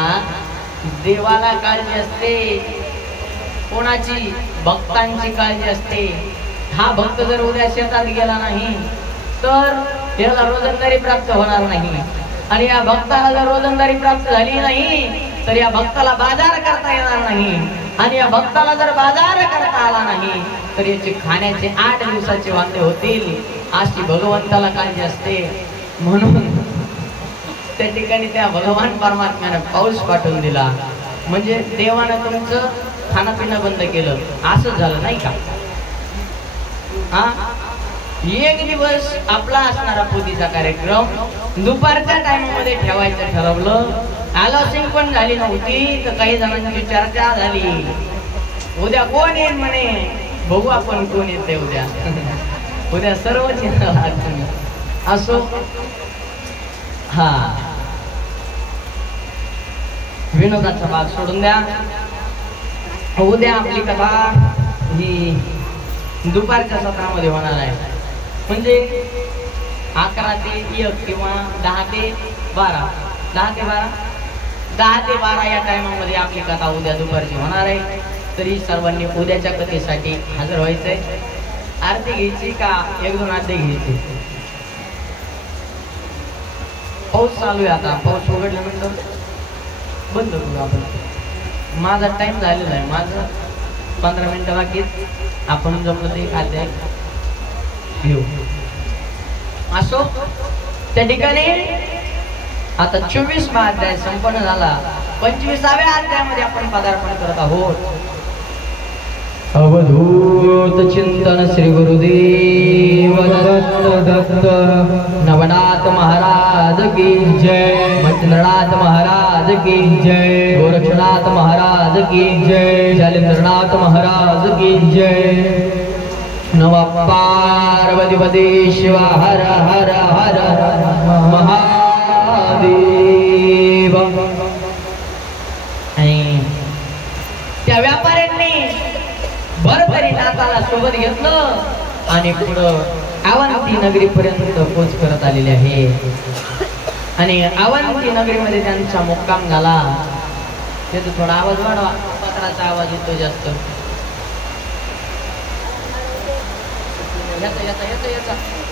देवाला काळजी असते, कोणाची? भक्तांची काळजी असते. हा भक्त जर उद्या शेतात गेला नाही तर त्याला रोजंदारी प्राप्त होणार नाही. आणि या भक्ताला जर रोजंदारी प्राप्त झाली नाही तर या भक्ताला बाजार करता येणार नाही. आणि या भक्ताला जर बाजार करता आला नाही तर याचे खाण्याचे 8 दिवसाचे वांदे होतील. अशी भगवंताला काळजी असते. म्हणून त्या ठिकाणी त्या भगवान परमात्म्याने पाऊस पाठवून दिला. म्हणजे देवानं तुमचं खाणं पिणं बंद केलं असं झालं नाही का? हा एक दिवस आपला असणारा पोथीचा कार्यक्रम दुपारच्या टाइम मध्ये ठेवायचं ठरवलं. अलाउन्सिंग पण झाली नव्हती तर काही जणांची चर्चा झाली, उद्या कोण येईल म्हणे. बघू आपण कोण येते उद्या. उद्या सर्वच येणार असो. हा विनोदाचा भाग सोडून द्या. उद्या आपली कथा ही दुपारच्या सत्रामध्ये होणार आहे. म्हणजे 11 ते 1 किंवा 10 ते 12 10 ते 12 या टायमामध्ये आपली कथा उद्या दुपारची होणार आहे. तरी सर्वांनी उद्याच्या कथेसाठी हजर व्हायचंय. आरती घ्यायची का 1-2 आरती घ्यायची? पाऊस चालू आहे. आता पाऊस उघडल्यानंतर बंद करू आपण. माझा टाइम झालेला आहे. माझं 15 मिनिटं बाकी. आपण जमलं ते खाते घेऊ. असो त्या ठिकाणी आता 24वा अध्याय संपन्न झाला. 25व्या अध्यायामध्ये आपण पदार्पण करत आहोत. अवधूत चिंतन श्री गुरुदेव दत्त नवनाथ महाराज की जय. मच्छिंद्रनाथ महाराज की जय. गोरक्षनाथ महाराज की जय. शैलेंद्रनाथ महाराज की जय. नमः पार्वती शिव हर हर हर महादेव. त्या व्यापाऱ्यांनी भरभरी नाताला सोबत घेतलं आणि पुढं अवंती नगरीपर्यंत पोच करत आलेले आहे. आणि अवंती नगरीमध्ये त्यांचा मुक्काम झाला. त्याचा थोडा आवाज वाढवा, पत्राचा आवाज येतो जास्त.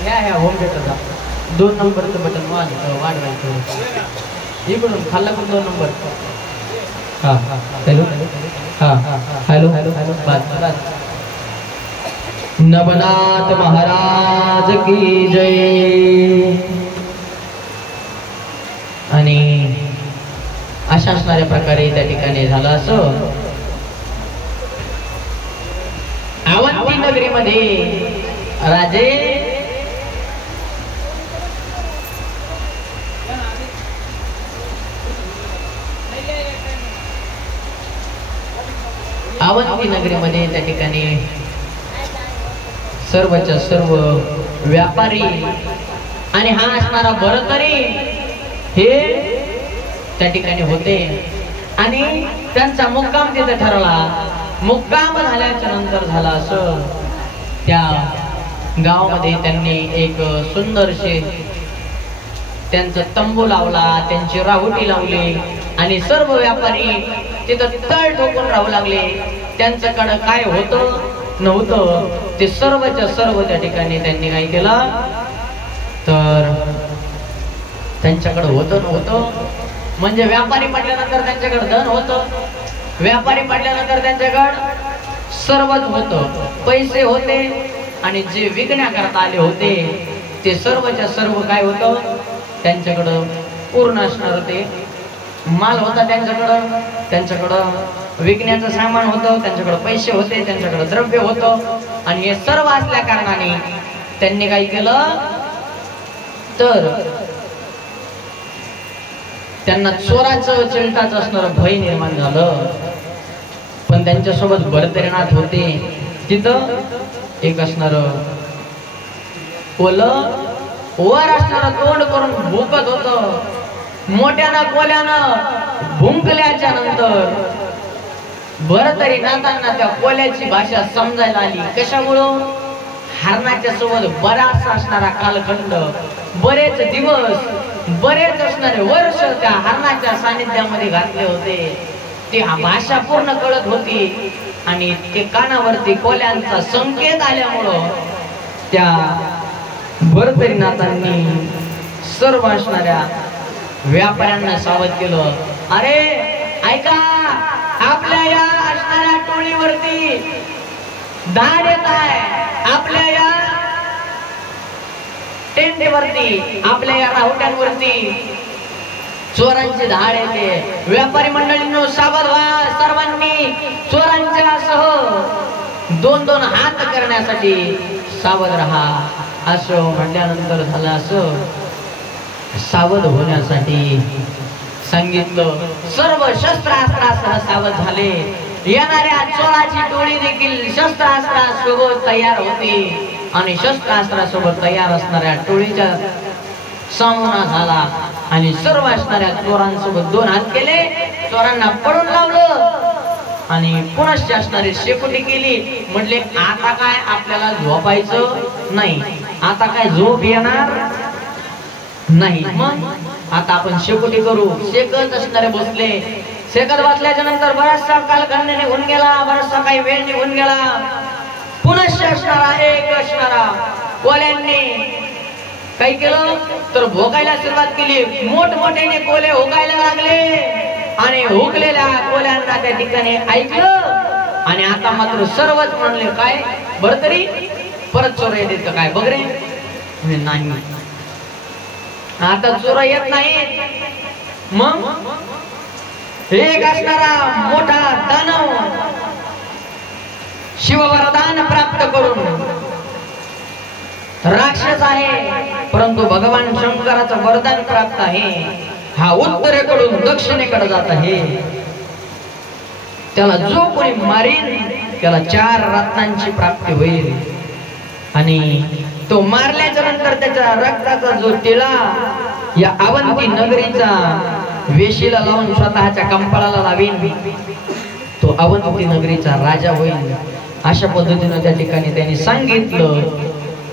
ह्या होम थिएटरचा 2 नंबरचं बटन वाढवायचं. इकडून खाल्लाकडून 2 नंबर. हा हॅलो हॅलो हॅलो बस. नवनाथ महाराज की जय. आणि अशा असणाऱ्या प्रकारे त्या ठिकाणी झालं. असं अवंती नगरीमध्ये राजे अवंती नगरीमध्ये त्या ठिकाणी सर्वच्या सर्व व्यापारी आणि हा असणारा भरतरी हे त्या ठिकाणी होते. आणि त्यांचा मुक्काम तिथे ठरला. मुक्काम झाल्याच्या नंतर झाला असं त्या गावामध्ये त्यांनी एक सुंदरशे त्यांचा तंबू लावला, त्यांची राहुटी लावली आणि सर्व व्यापारी तिथं तळ ठोकून राहू लागले. त्यांच्याकडे काय होतं नव्हतं ते सर्वच्या सर्व त्या ठिकाणी त्यांनी काय केलं तर त्यांच्याकडे होतं नव्हतं. म्हणजे व्यापारी म्हटल्यानंतर त्यांच्याकडे धन होतं, व्यापारी म्हटल्यानंतर त्यांच्याकडे सर्वच होतं, पैसे होते आणि जे विकण्याकरता आले होते ते सर्वच्या सर्व काय होतं त्यांच्याकडं पूर्ण असणार ते माल होता. त्यांच्याकडं विकण्याचं सामान होतं, त्यांच्याकडे पैसे होते, त्यांच्याकडे द्रव्य होतं. आणि हे सर्व असल्या कारणाने त्यांनी काय केलं तर त्यांना चोराचं चिलटाचं असणारं भय निर्माण झालं. पण त्यांच्यासोबत भरतरीनाथ होते. तिथं एक असणारं कोलं वर असणारं तोंड करून भुंकत होतं. मोठ्यानं कोल्यानं भुंकल्याच्या नंतर भरतरीनाथांना त्या कोल्याची भाषा समजायला आली. कशामुळं हरणाच्या सोबत बराच असणारा कालखंड, बरेच दिवस, बरेच असणारे वर्ष त्या हरणाच्या सानिध्यामध्ये घातले होते. ती भाषा पूर्ण कळत होती आणि ते कानावरती कोल्यांचा संकेत आल्यामुळं त्या भरतरीनाथांनी सर्व असणाऱ्या व्यापाऱ्यांना सावध केलं. अरे ऐका, आपल्या या असणाऱ्या टोळीवरती दाड येत आहे, आपल्या या टेंटवरती, आपल्या या राहुट्यांवरती चोरांची धाड येते. व्यापारी मंडळींनो सावध व्हा. सर्वांनी चोरांच्या सह 2-2 हात करण्यासाठी सावध राहा. असं म्हटल्यानंतर झालं असं सावध होण्यासाठी सांगितलं. सर्व शस्त्रास्त्रासह सावध झाले. येणाऱ्या चोराची टोळी देखील शस्त्रास्त्रासोबत तयार होती आणि शस्त्रास्त्रासोबत तयार असणाऱ्या टोळीच्या सामना झाला आणि सर्व असणाऱ्या चोरांसोबत दोन हात केले. चोरांना पळून लावलं आणि पुनश्च असणारी शेकोटी केली. म्हटले आता काय आपल्याला झोपायचं नाही, आता काय झोप येणार नाही, मग आता आपण शेकोटी करू. शेकत असणारे बसले. शेकत बसल्याच्या नंतर बराचसा कालखंड निघून गेला, बराचसा काही वेळ निघून गेला. पुनश्च असणारा एक असणारा कोल्यांनी काय केलं तर भोकायला सुरुवात केली. मोठमोठ्याने कोले हुकायला लागले आणि हुकलेल्या कोल्यांना त्या ठिकाणी ऐकलं आणि आता मात्र सर्वच म्हणले काय बरं तरी परत चोर येते तर काय बघ रे. नाही आता चोर येत नाही. मग एक असणारा मोठा दानव शिववरदान प्राप्त करून राक्षस आहे, परंतु भगवान शंकराचं वरदान प्राप्त आहे. हा उत्तरेकडून दक्षिणेकडे जात आहे. त्याला जो कोणी मारील त्याला 4 रत्नांची प्राप्ती होईल आणि तो मारल्याच्या नंतर त्याच्या रक्ताचा जो टिळा या अवंती नगरीचा वेशीला लावून स्वतःच्या कंपाळाला लावीन, तो अवंती नगरीचा राजा होईल. अशा पद्धतीने त्या ठिकाणी त्यांनी सांगितलं.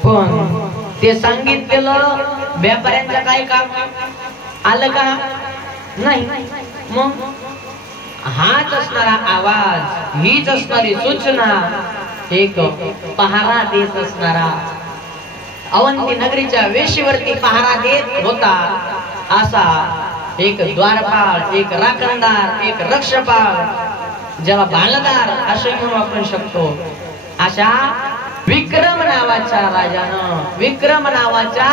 पण ते सांगितलेलं व्यापाऱ्यांच्या काय काम आलं का नाही. मग हाच असणारा आवाज, हीच असणारी सूचना एक पहारा देत असणारा अवंती नगरीच्या वेशीवरती पहारा देत होता असा एक द्वारपाळ, एक राखणदार, एक रक्षपाळ, ज्याला बालदार असे म्हणून आपण शकतो, अशा विक्रम नावाच्या राजानं, विक्रम नावाच्या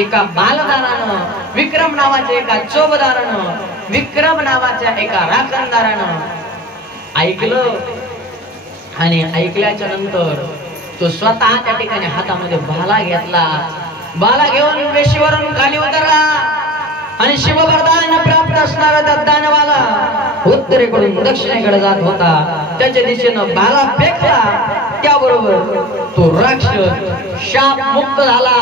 एका बालदारानं, विक्रम नावाच्या एका चोबदारानं, विक्रम नावाच्या एका राखणदारानं ऐकलं आणि ऐकल्याच्या नंतर तो स्वतः त्या ठिकाणी हातामध्ये भाला घेतला. भाला घेऊन वेशीवरून खाली उतरला आणि शिववरदान प्राप्त असणारा त्या दानवाला उत्तरेकडून दक्षिणेकडे जात होता त्याच्या दिशेनं भाला फेकला. त्याबरोबर तो राक्षस शाप मुक्त झाला.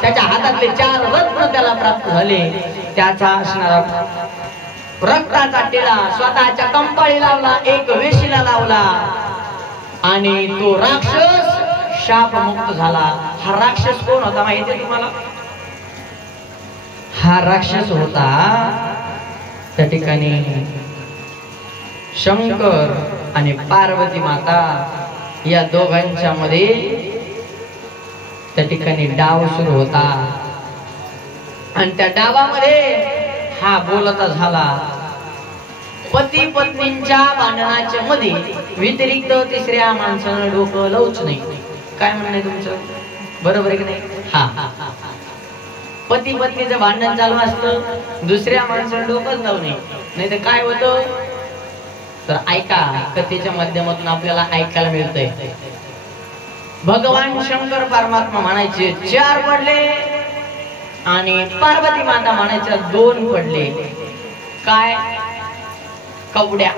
त्याच्या हातातले 4 रत्न त्याला प्राप्त झाले. त्याचा असणारा रक्ताचा टिळा स्वतःच्या कंपाळी लावला, एक वेशीला लावला आणि तो राक्षस शाप मुक्त झाला. हा राक्षस कोण होता माहिती आहे तुम्हाला? हा राक्षस होता त्या ठिकाणी शंकर आणि पार्वती माता या दोघांच्या मध्ये त्या ठिकाणी डाव सुरू होता आणि त्या डावामध्ये हा बोलता झाला. पती पत्नींच्या भांडणाच्या मध्ये व्यतिरिक्त तिसऱ्या माणसानं डोकं लावूच नाही. काय म्हणणं तुमचं? बरोबर आहे की नाही? हा, पती पत्नीचं भांडण चालू असतं, दुसऱ्या माणसानं डोकंच लावू नये. नाही तर काय होतं तर ऐका, कथेच्या माध्यमातून आपल्याला ऐकायला मिळतंय. भगवान शंकर परमात्मा म्हणायचे 4 पडले आणि पार्वती माता म्हणायच्या 2 पडले. काय? कवड्या.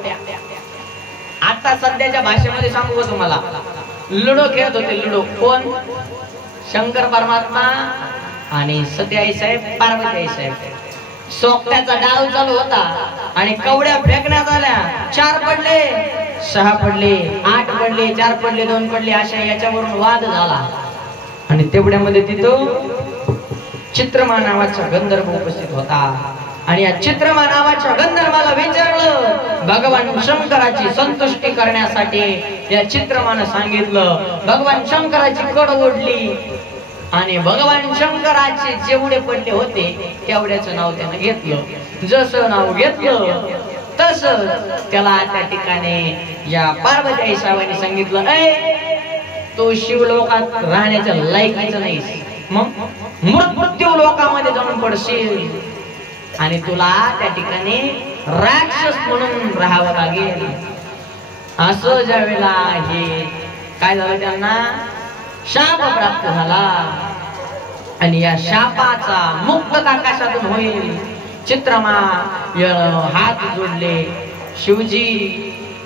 आता सध्याच्या भाषेमध्ये सांगू का तुम्हाला, लुडो खेळत होते. लुडो कोण? शंकर परमात्मा आणि सतीआई साहेब, पार्वती आई साहेब. सोकट्याचा डाव चालू होता आणि कवड्या फेकण्यात आल्या. 4 पडले, 6 पडले, 8 पडले, 4 पडले, 2 पडले, अशा याच्यावरून वाद झाला. आणि तेवढ्यामध्ये तिथं चित्रमा नावाचा गंधर्व उपस्थित होता आणि या चित्रमा नावाच्या गंधर्वाला विचारलं. भगवान शंकराची संतुष्टी करण्यासाठी या चित्रमानं सांगितलं. भगवान शंकराची कड ओढली आणि भगवान शंकराचे जेवढे पडले होते तेवढ्याचं नाव त्यानं घेतलं. जसं नाव घेतलं तस त्याला त्या ठिकाणी या पार्वती आई साहेबांनी सांगितलं, तो शिवलोकात राहण्याच्या लायकीचा नाहीस, मग मृत्यू लोकामध्ये जाऊन पडशील आणि तुला त्या ठिकाणी राक्षस म्हणून राहावं लागेल. असं ज्यावेळेला हे काय झालं त्यांना शाप प्राप्त झाला आणि या शापाचा मुक्तता कशातून होईल? चित्रमा हात जोडले, शिवजी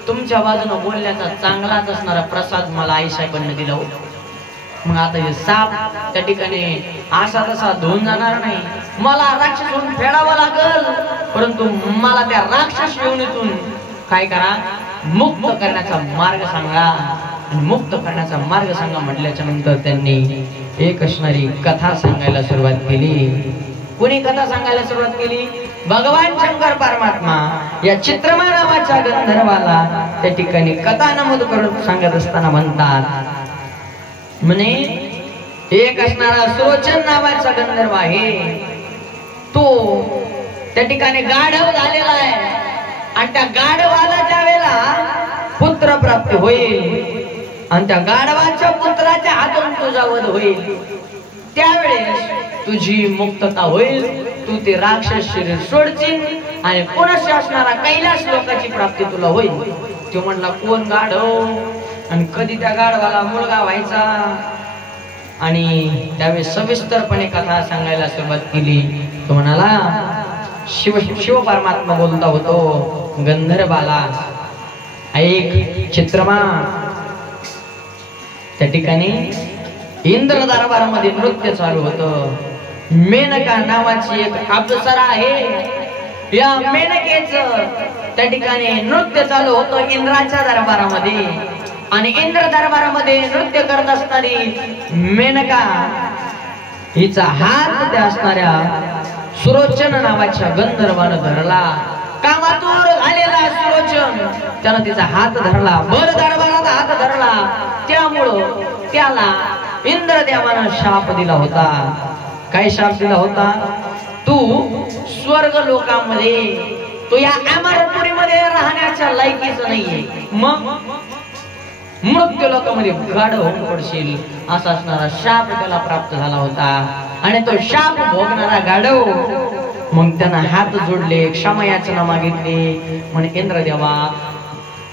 तुमच्या बाजूने बोलण्याचा चांगलाच असणारा प्रसाद मला आई साहेबांनी दिला हो. मग आता हे साप त्या ठिकाणी असा तसा धुवून जाणार नाही, मला राक्षस होऊन फेडावं लागल, परंतु मला त्या राक्षस योनीतून काय करा, मुक्त करण्याचा मार्ग सांगा. आणि मुक्त करण्याचा मार्ग सांगा म्हटल्याच्या नंतर त्यांनी एक असणारी कथा सांगायला सुरुवात केली. कोणी कथा सांगायला सुरुवात केली? भगवान शंकर परमात्मा या चित्रमा नावाच्या गंधर्वाला त्या ठिकाणी कथा नमूद करून सांगत असताना म्हणतात, म्हणे एक असणारा सुरोचन नावाचा गंधर्व आहे, तो त्या ठिकाणी गाढव झालेला आहे आणि त्या गाढवाला ज्या वेळेला पुत्र प्राप्त होईल आणि त्या गाढवाच्या पुत्राच्या हातून तुझा वध होईल, त्यावेळेस तुझी मुक्तता होईल, तू ते राक्षस शरीर सोडशील आणि पुनश्च असणारा कैलास लोकाची प्राप्ती तुला होईल. तो म्हणला, कोण गाढव आणि कधी त्या गाढवाला मुलगा व्हायचा? आणि त्यावेळेस सविस्तरपणे कथा सांगायला सुरुवात केली. तो म्हणाला, शिव परमात्मा बोलता होतो गंधर्वाला, ऐक चित्रमा, त्या ठिकाणी इंद्र दरबारामध्ये नृत्य चालू होतं. मेनका नावाची एक अप्सरा आहे, या मेनकेचं त्या ठिकाणी नृत्य चालू होतं इंद्राच्या दरबारामध्ये. आणि इंद्र दरबारामध्ये नृत्य करत असणारी मेनका हिचा हात त्या असणाऱ्या सुरोचन नावाच्या गंधर्वानं धरला. कामातूर झालेला सुरोचन त्यानं तिचा हात धरला, भर दरबारात हात धरला. त्यामुळं त्याला इंद्रदेवानं शाप दिला होता. काय शाप दिला होता? तू स्वर्ग लोकांमध्ये, तू या अमरपुरीमध्ये राहण्याच्या लायकीच नाहीये, मग मृत्यू लोकांमध्ये गाढव होऊन पडशील, असा असणारा शाप त्याला प्राप्त झाला होता. आणि तो शाप भोगणारा गाढव मग त्यानं हात जोडले, क्षमायाचना मागितली. म्हणजे इंद्रदेवा,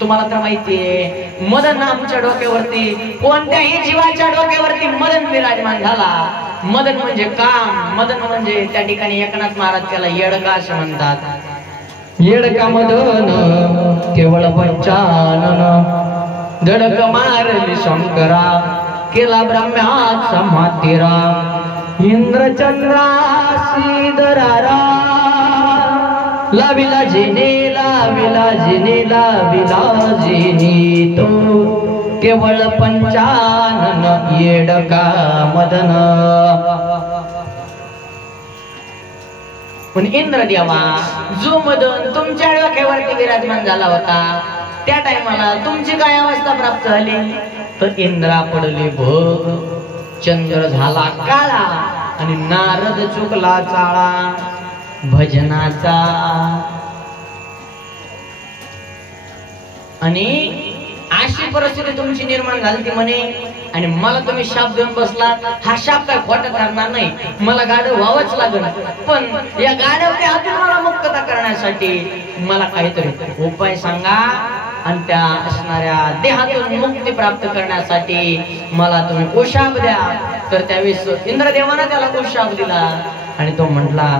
तुम्हाला तर माहितीये मदन आमच्या डोक्यावरती, कोणत्याही जीवाच्या डोक्यावरती मदन विराजमान झाला. मदन म्हणजे काम, मदन म्हणजे त्या ठिकाणी एकनाथ महाराज त्याला येडका असं म्हणतात. येडका मदन केवळ पंचानन, धडक मारली शंकरा, केला ब्रह्म्याचा मातेरा. इंद्रचंद्रासी दरारा, लाविला जिने, लाविला जिने, लाविला जिने, तो केवळ पंचानन येडका मदन. पण इंद्रदेवा, जो मदन तुमच्या डोक्यावरती विराजमान झाला होता, त्या टाइमाला तुमची काय अवस्था प्राप्त झाली? तर इंद्रा पडले भोग, चंद्र झाला काळा आणि नारद चुकला चाळा भजनाचा. आणि अशी परिस्थिती तुमची निर्माण झाली ती म्हणे. आणि मला तुम्ही शाप देऊन बसला, हा शाप काय खोटा ठरणार नाही, मला गाढव व्हावंच लागल. पण या गाढवच्या हातून मला मुक्तता करण्यासाठी मला काहीतरी उपाय सांगा आणि त्या असणाऱ्या देहातून मुक्ती प्राप्त करण्यासाठी मला तुम्ही उशाप द्या. तर त्यावेळेस इंद्रदेवानं त्याला उशाप दिला आणि तो म्हटला,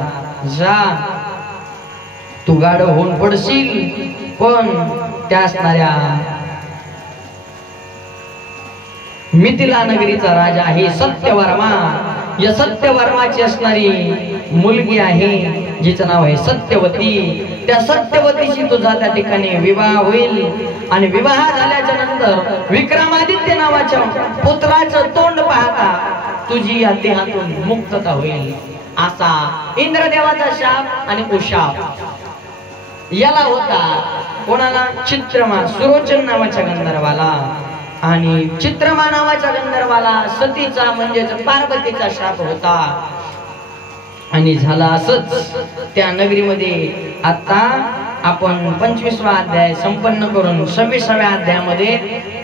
जा तू गाढव होऊन पडशील, पण त्या असणाऱ्या मिथिला नगरीचा राजा आहे सत्यवर्मा, या सत्यवर्माची असणारी मुलगी आहे जिचं नाव आहे सत्यवती. त्या सत्यवतीशी तुझा त्या ठिकाणी विवाह होईल आणि विवाह झाल्याच्या नंतर विक्रमादित्य नावाच्या पुत्राचं तोंड पाहता तुझी या देहातून मुक्तता होईल. असा इंद्रदेवाचा शाप आणि उशाप याला होता. कोणाला? चित्रमा, सुरोचन नावाच्या गंधर्वाला. आणि चित्रमा नावाच्या गंधर्वाला सतीचा म्हणजेच पार्वतीचा शाप होता. आणि झाला असंच त्या नगरीमध्ये. आता आपण 25वा अध्याय संपन्न करून 26व्या अध्यायामध्ये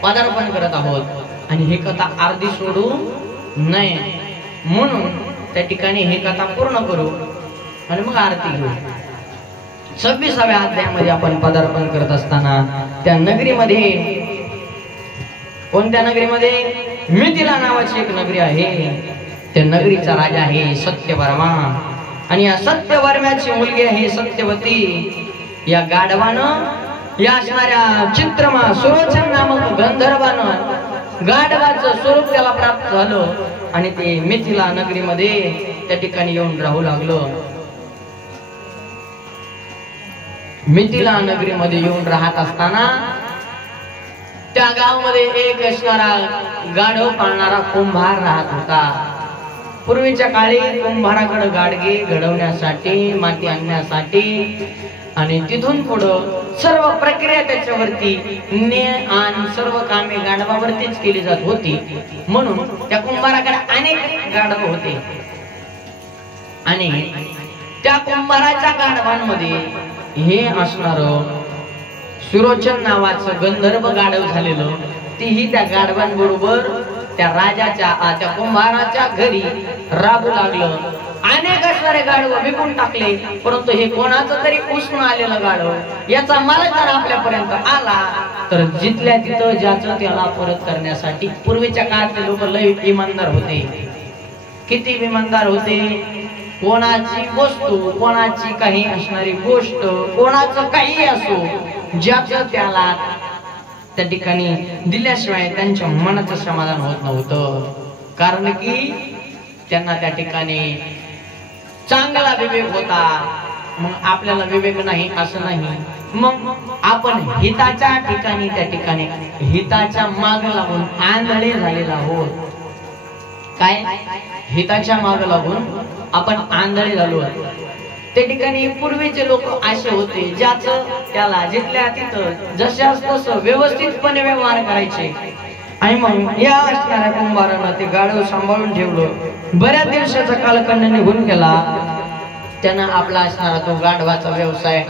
पदार्पण करत आहोत. आणि ही कथा अर्धी सोडू नये म्हणून त्या ठिकाणी ही कथा पूर्ण करू आणि मग आरती घेऊ. 26व्या अध्यायामध्ये आपण पदार्पण करत असताना त्या नगरीमध्ये कोणत्या नगरीमध्ये? मिथिला नावाची एक नगरी आहे. त्या नगरीचा राजा आहे सत्यवर्मा आणि या सत्यवर्म्याची मुलगी आहे सत्यवती. या गाढवानं या असणाऱ्या चित्रमा सुरोचन नामक गंधर्वानं गाढवाचं स्वरूप त्याला प्राप्त झालं आणि ते मिथिला नगरीमध्ये त्या ठिकाणी येऊन राहू लागलं. मिथिला नगरीमध्ये येऊन राहत असताना त्या गावामध्ये एक असणारा गाढव पाळणारा कुंभार राहत होता. पूर्वीच्या काळी कुंभाराकडे गाडगे घडवण्यासाठी, माती आणण्यासाठी आणि तिथून पुढं सर्व प्रक्रिया त्याच्यावरती आणि सर्व कामे गाढवावरतीच केली जात होती. म्हणून त्या कुंभाराकडे अनेक गाढव होते आणि त्या कुंभाराच्या गाढवांमध्ये हे असणार सुरोचन नावाचं गंधर्व गाढव झालेलं तेही त्या गाढवांबरोबर त्या राजाच्या त्या कुंभाराच्या घरी राबू लागलं. अनेक असणारे गाढव विकून टाकले, परंतु हे कोणाचं तरी उष्ण आलेलं गाढव याचा मालक जर आपल्यापर्यंत आला तर जिथल्या तिथं ज्याचं त्याला परत करण्यासाठी. पूर्वीच्या काळातले लोक लय इमानदार होते. किती इमानदार होते? कोणाची वस्तू, कोणाची काही असणारी गोष्ट, कोणाचं काही असो, ज्याचं त्याला त्या ठिकाणी दिल्याशिवाय त्यांच्या मनाचं समाधान होत नव्हतं. कारण की त्यांना त्या ठिकाणी चांगला विवेक होता. मग आपल्याला विवेक नाही असं नाही, मग आपण हिताच्या ठिकाणी त्या ठिकाणी हिताच्या माग लागून आंधळे झालेला आहोत. काय? हिताच्या माग लागून आपण आंधळे झालो. त्या ठिकाणी पूर्वीचे लोक असे होते ज्याचं त्याला जिथल्या तिथं जशास तसं व्यवस्थितपणे व्यवहार करायचे. आणि मग या असणाऱ्या कुंभारानं ते गाढव सांभाळून ठेवलं. बऱ्याच दिवसाचा कालखंड निघून गेला. त्यानं आपला असणारा तो गाढवाचा व्यवसाय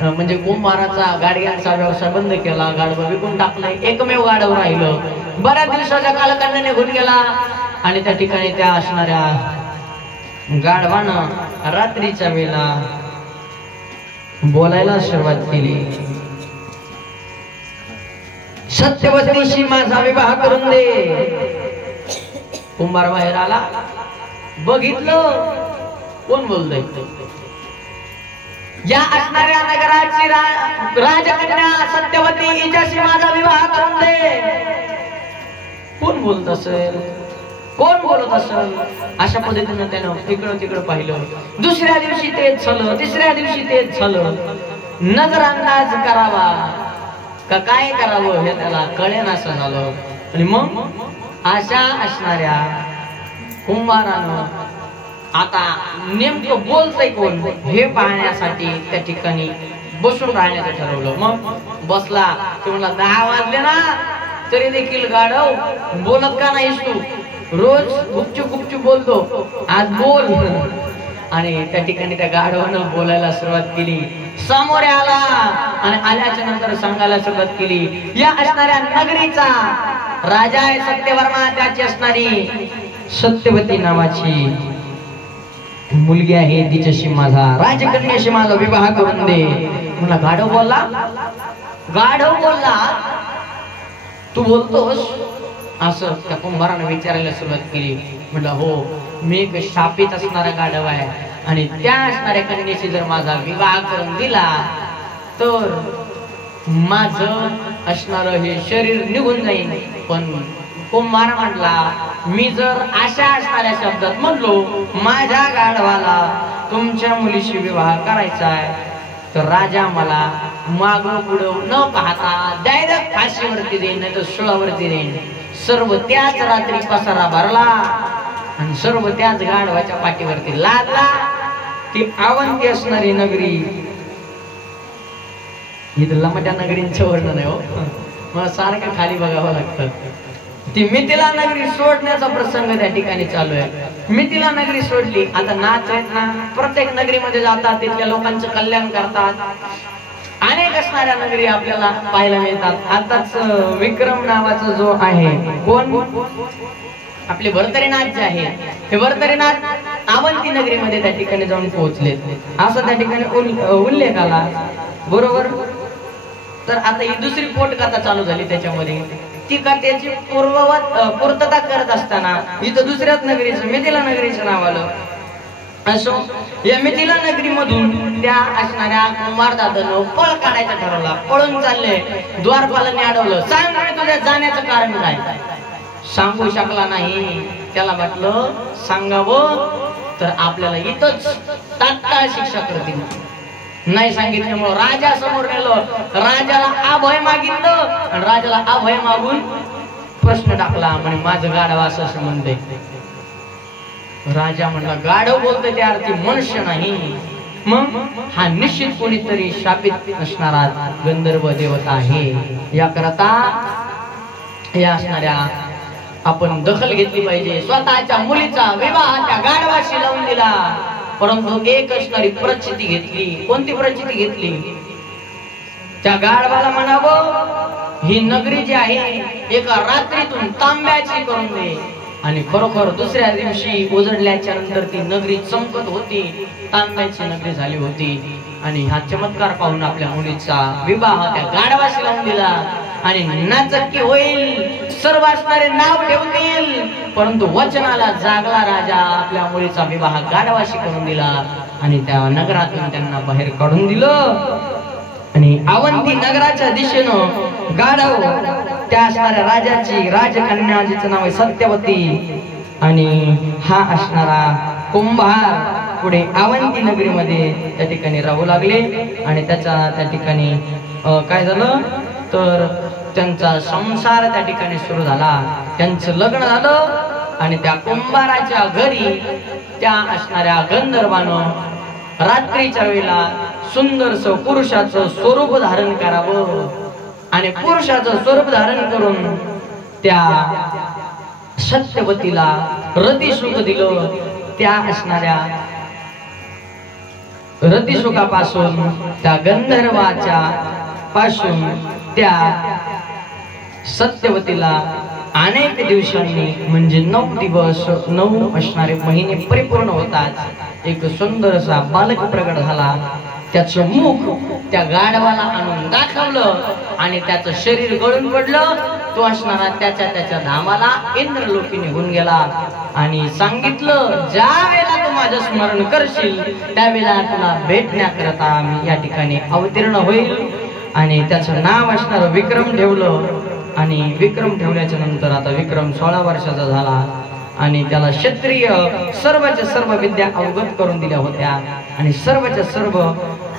म्हणजे कुंभाराचा गाडग्यांचा व्यवसाय बंद केला. गाढव विकून टाकलंय. एकमेव गाढव राहिलं. बऱ्याच दिवसाचा कालखंड निघून गेला आणि त्या ठिकाणी त्या असणाऱ्या गाढवानं रात्रीच्या वेळेला बोलायला सुरुवात केली. सत्यवतीशी माझा विवाह करून दे. कुंभार बाहेर आला, बघितलं कोण बोलतंय. या असणाऱ्या नगराची राजकन्या सत्यवती हिच्याशी माझा विवाह करून दे. कोण बोलत असेल? कोण बोलत असेल? अशा पद्धतीने त्यानं तिकडं तिकडं पाहिलं. दुसऱ्या दिवशी तेच झालं, तिसऱ्या दिवशी तेच झालं. नजर अंदाज करावा का काय करावं हे त्याला कळेनासं झालं. आणि मग अशा असणाऱ्या कुंभारानं आता नेमकं बोलतंय कोण हे पाहण्यासाठी त्या ठिकाणी बसून राहण्याचं ठरवलं. मग बसला. ते म्हणला 10 वाजले ना तरी देखील गाढव बोलत का नाहीस तू? रोज गुपचूप गुपचूप बोलतो, आज बोल. आणि त्या ठिकाणी त्या गाढवानं बोलायला सुरुवात केली. समोर आला आणि आल्याच्या नंतर सांगायला सुरुवात केली. या असणाऱ्या नगरीचा राजा आहे सत्यवर्मा, त्याची असणारी सत्यवती नावाची मुलगी आहे, तिच्याशी माझा राजकन्याशी माझा विवाह करून दे. म्हणला गाढव बोलला. गाढव बोलला तू बोलतोस असं? त्या कुंभारानं विचारायला सुरुवात केली. म्हटलं हो, मी एक शापित असणारा गाढव आहे आणि त्या असणाऱ्या कन्येशी जर माझा विवाह करून दिला तर माझं असणारं हे शरीर निघून जाईल. पण कुंभार म्हटला मी जर अशा असणाऱ्या शब्दात म्हणलो माझ्या गाढवाला तुमच्या मुलीशी विवाह करायचा आहे तर राजा मला मागं पुढं न पाहता डायरेक्ट फाशीवरती देईन, नाही तर सुळावरती देईन. सर्व त्याच रात्री पसारा भरला आणि सर्व त्याच गाढवाच्या पाठीवरती लादला. ती अवंती असणारी नगरी, इथं लमट्या नगरींचं वर्णन आहे हो, मला सारखं खाली बघावं लागतं. ती मिथिला नगरी सोडण्याचा प्रसंग त्या ठिकाणी चालू आहे. मिथिला नगरी सोडली. आता नाच आहेत ना, प्रत्येक नगरीमध्ये जातात, तिथल्या लोकांचं कल्याण करतात. अनेक असणाऱ्या नगरी आपल्याला पाहायला मिळतात. आताच विक्रम नावाचा जो आहे, कोण आपले भरतरीनाथ जे आहे, हे भरतरीनाथ अवंती नगरीमध्ये त्या ठिकाणी जाऊन पोहोचले असं त्या ठिकाणी उल्लेख आला. बरोबर. तर आता ही दुसरी पोटकथा चालू झाली त्याच्यामध्ये. ती कथेची पूर्तता करत असताना इथं दुसऱ्याच नगरीचं मिथिला नगरीचं नाव आलं. असो या मिथिला नगरीमधून त्या असणाऱ्या कुंभार दादानं पळ काढायचा ठरवला. पळून चालले. द्वारपालांनी अडवलं. सांग तुझ्या जाण्याचं कारण काय? सांगू शकला नाही. त्याला वाटलं सांगावं तर आपल्याला इथंच तात्काळ शिक्षा करतील. नाही सांगितल्यामुळं राजा समोर नेलं. राजाला अभय मागितलं आणि राजाला अभय मागून प्रश्न टाकला. म्हणे माझं गाढव असं म्हणते. राजा म्हणला गाढव बोलतोय त्या अर्थी मनुष्य नाही. मग हा निश्चित कोणीतरी शापित असणारा गंधर्व देवता आहे. याकरता या असणाऱ्या आपण दखल घेतली पाहिजे. स्वतःच्या मुलीचा विवाह त्या गाढवाशी लावून दिला. परंतु एक असणारी परिस्थिती घेतली. कोणती परिस्थिती घेतली? त्या गाढवाला म्हणावं ही नगरी जी आहे एका रात्रीतून तांब्याची करून दे. आणि खरोखर दुसऱ्या दिवशी उजडल्याच्या नंतर ती नगरी चमकत होती. तांब्याची नगरी झाली होती. आणि हा चमत्कार पाहून आपल्या मुलीचा विवाह त्या गाढवाशी लावून दिला. आणि नाचक्की होईल. सर्व असणारे नाव ठेवतील. परंतु वचनाला जागला राजा. आपल्या मुलीचा विवाह गाढवाशी करून दिला आणि त्या नगरातून त्यांना बाहेर काढून दिलं. आणि अवंती नगराच्या दिशेनं गाढव त्या असणाऱ्या राजाची राजकन्या जिचं नाव आहे सत्यवती आणि हा असणारा कुंभार पुढे अवंती नगरीमध्ये त्या ठिकाणी राहू लागले. आणि त्या ठिकाणी काय झालं तर त्यांचा संसार त्या ठिकाणी सुरू झाला. त्यांचं लग्न झालं आणि त्या कुंभाराच्या घरी त्या असणाऱ्या गंधर्वानं रात्रीच्या वेळेला सुंदरस पुरुषाचं स्वरूप धारण करावं. आणि पुरुषाचं स्वरूप धारण करून त्या सत्यवतीला रतिसुख दिलं. त्या असणाऱ्या रतिसुखापासून त्या गंधर्वाच्या पासून त्या सत्यवतीला अनेक दिवसांनी म्हणजे 9 दिवस 9 असणारे महिने परिपूर्ण होतात एक सुंदर असा बालक प्रगट झाला. त्याचं मुख त्या गाढवाला आणून दाखवलं आणि त्याचं शरीर गळून पडलं. तो असणारा त्याच्या धामाला इंद्रलोकी निघून गेला आणि सांगितलं ज्या वेळेला तू माझं स्मरण करशील त्यावेळेला तुला भेटण्याकरता मी या ठिकाणी अवतीर्ण होईल. आणि त्याचं नाव असणार विक्रम ठेवलं. आणि विक्रम ठेवल्याच्या नंतर आता विक्रम 16 वर्षाचा झाला आणि त्याला क्षत्रिय सर्वच्या सर्व विद्या अवगत करून दिल्या होत्या. आणि सर्वच्या सर्व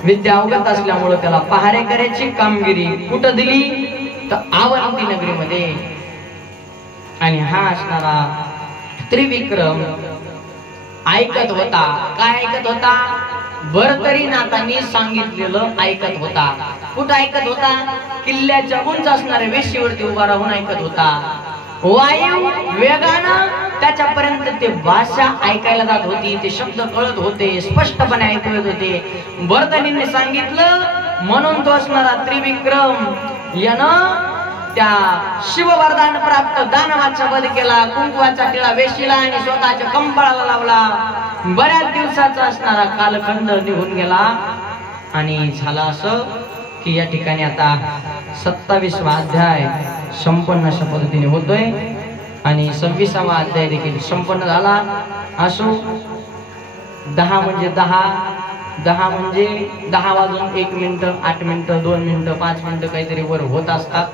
विद्या अवगत असल्यामुळे त्याला पहारेकऱ्याची कामगिरी कुठं दिली तर अवंती नगरीमध्ये. आणि हा असणारा त्रिविक्रम ऐकत होता. काय ऐकत होता? भरतरी नाथांनी सांगितलेलं ऐकत होता. कुठं ऐकत होता? किल्ल्याच्या उंच असणाऱ्या वेशीवरती उभा राहून ऐकत होता. वायू वेगानं त्याच्यापर्यंत ते भाषा ऐकायला जात होती. ते शब्द कळत होते. स्पष्टपणे ऐकू येत होते. भरतरीने सांगितलं म्हणून तो असणारा त्रिविक्रम यानं त्या शिववरदान प्राप्त दानवाचा वध केला. कुंकवाचा टिळा वेशीला आणि स्वतःच्या कंपाळाला लावला. बऱ्याच दिवसाचा असणारा कालखंड निघून गेला आणि झाला असं की या ठिकाणी आता 27वा अध्याय संपन्न अशा पद्धतीने होतोय आणि 26वा अध्याय देखील संपन्न झाला. असो 10 म्हणजे 10 म्हणजे 10 वाजून 1 मिनिट 8 मिनिट 2 मिनिट 5 मिनिट काहीतरी वर होत असतात.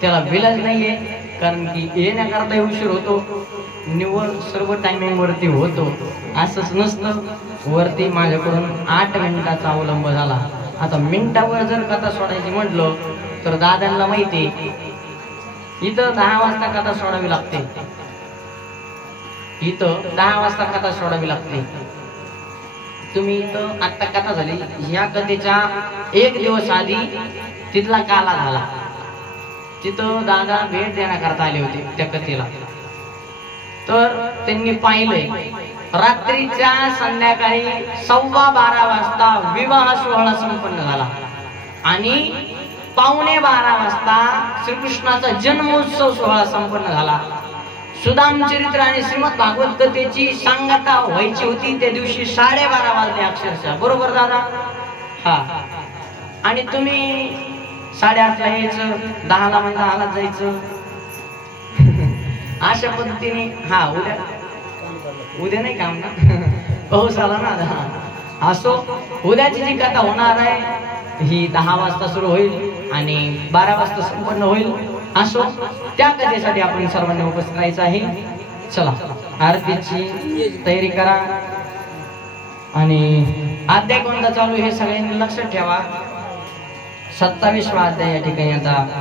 त्याला विलाज नाहीये कारण की येण्याकरता उशीर होतो. निव्वळ सर्व टायमिंग वरती होतो असंच नसतं. वरती माझ्याकडून 8 मिनिटाचा अवलंब झाला. आता मिनिटावर जर कथा सोडायची म्हटलं तर दादांना माहिती इथं 10 वाजता कथा सोडावी लागते. इथं 10 वाजता कथा सोडावी लागते. तुम्ही इथं आता कथा झाली ह्या कथेच्या 1 दिवस आधी तिथला काला झाला. तिथं दादा भेट देण्याकरता आले होते त्या कथेला. तर त्यांनी पाहिलंय रात्रीच्या संध्याकाळी 12:15 वाजता विवाह सोहळा संपन्न झाला आणि 11:15 वाजता श्रीकृष्णाचा जन्मोत्सव सोहळा संपन्न झाला. सुदाम चरित्र आणि श्रीमद भागवत कथेची सांगता व्हायची होती त्या दिवशी 12:30 वाजले अक्षरशः. बरोबर दादा? हा. आणि तुम्ही 8:30 ला यायचं, 10 ला म्हणजे 10 ला जायचं. अशा पद्धतीने हा उद्या नाही काम ना पाऊस आला ना असो उद्याची जी कथा होणार आहे ही 10 वाजता सुरू होईल आणि 12 वाजता संपन्न होईल असो त्या कथेसाठी आपण सर्वांनी उपस्थित राहायचं आहे चला आरतीची तयारी करा आणि अध्याय कोणता चालू हे सगळ्यांनी लक्षात ठेवा 27वा अध्याय या ठिकाणी आता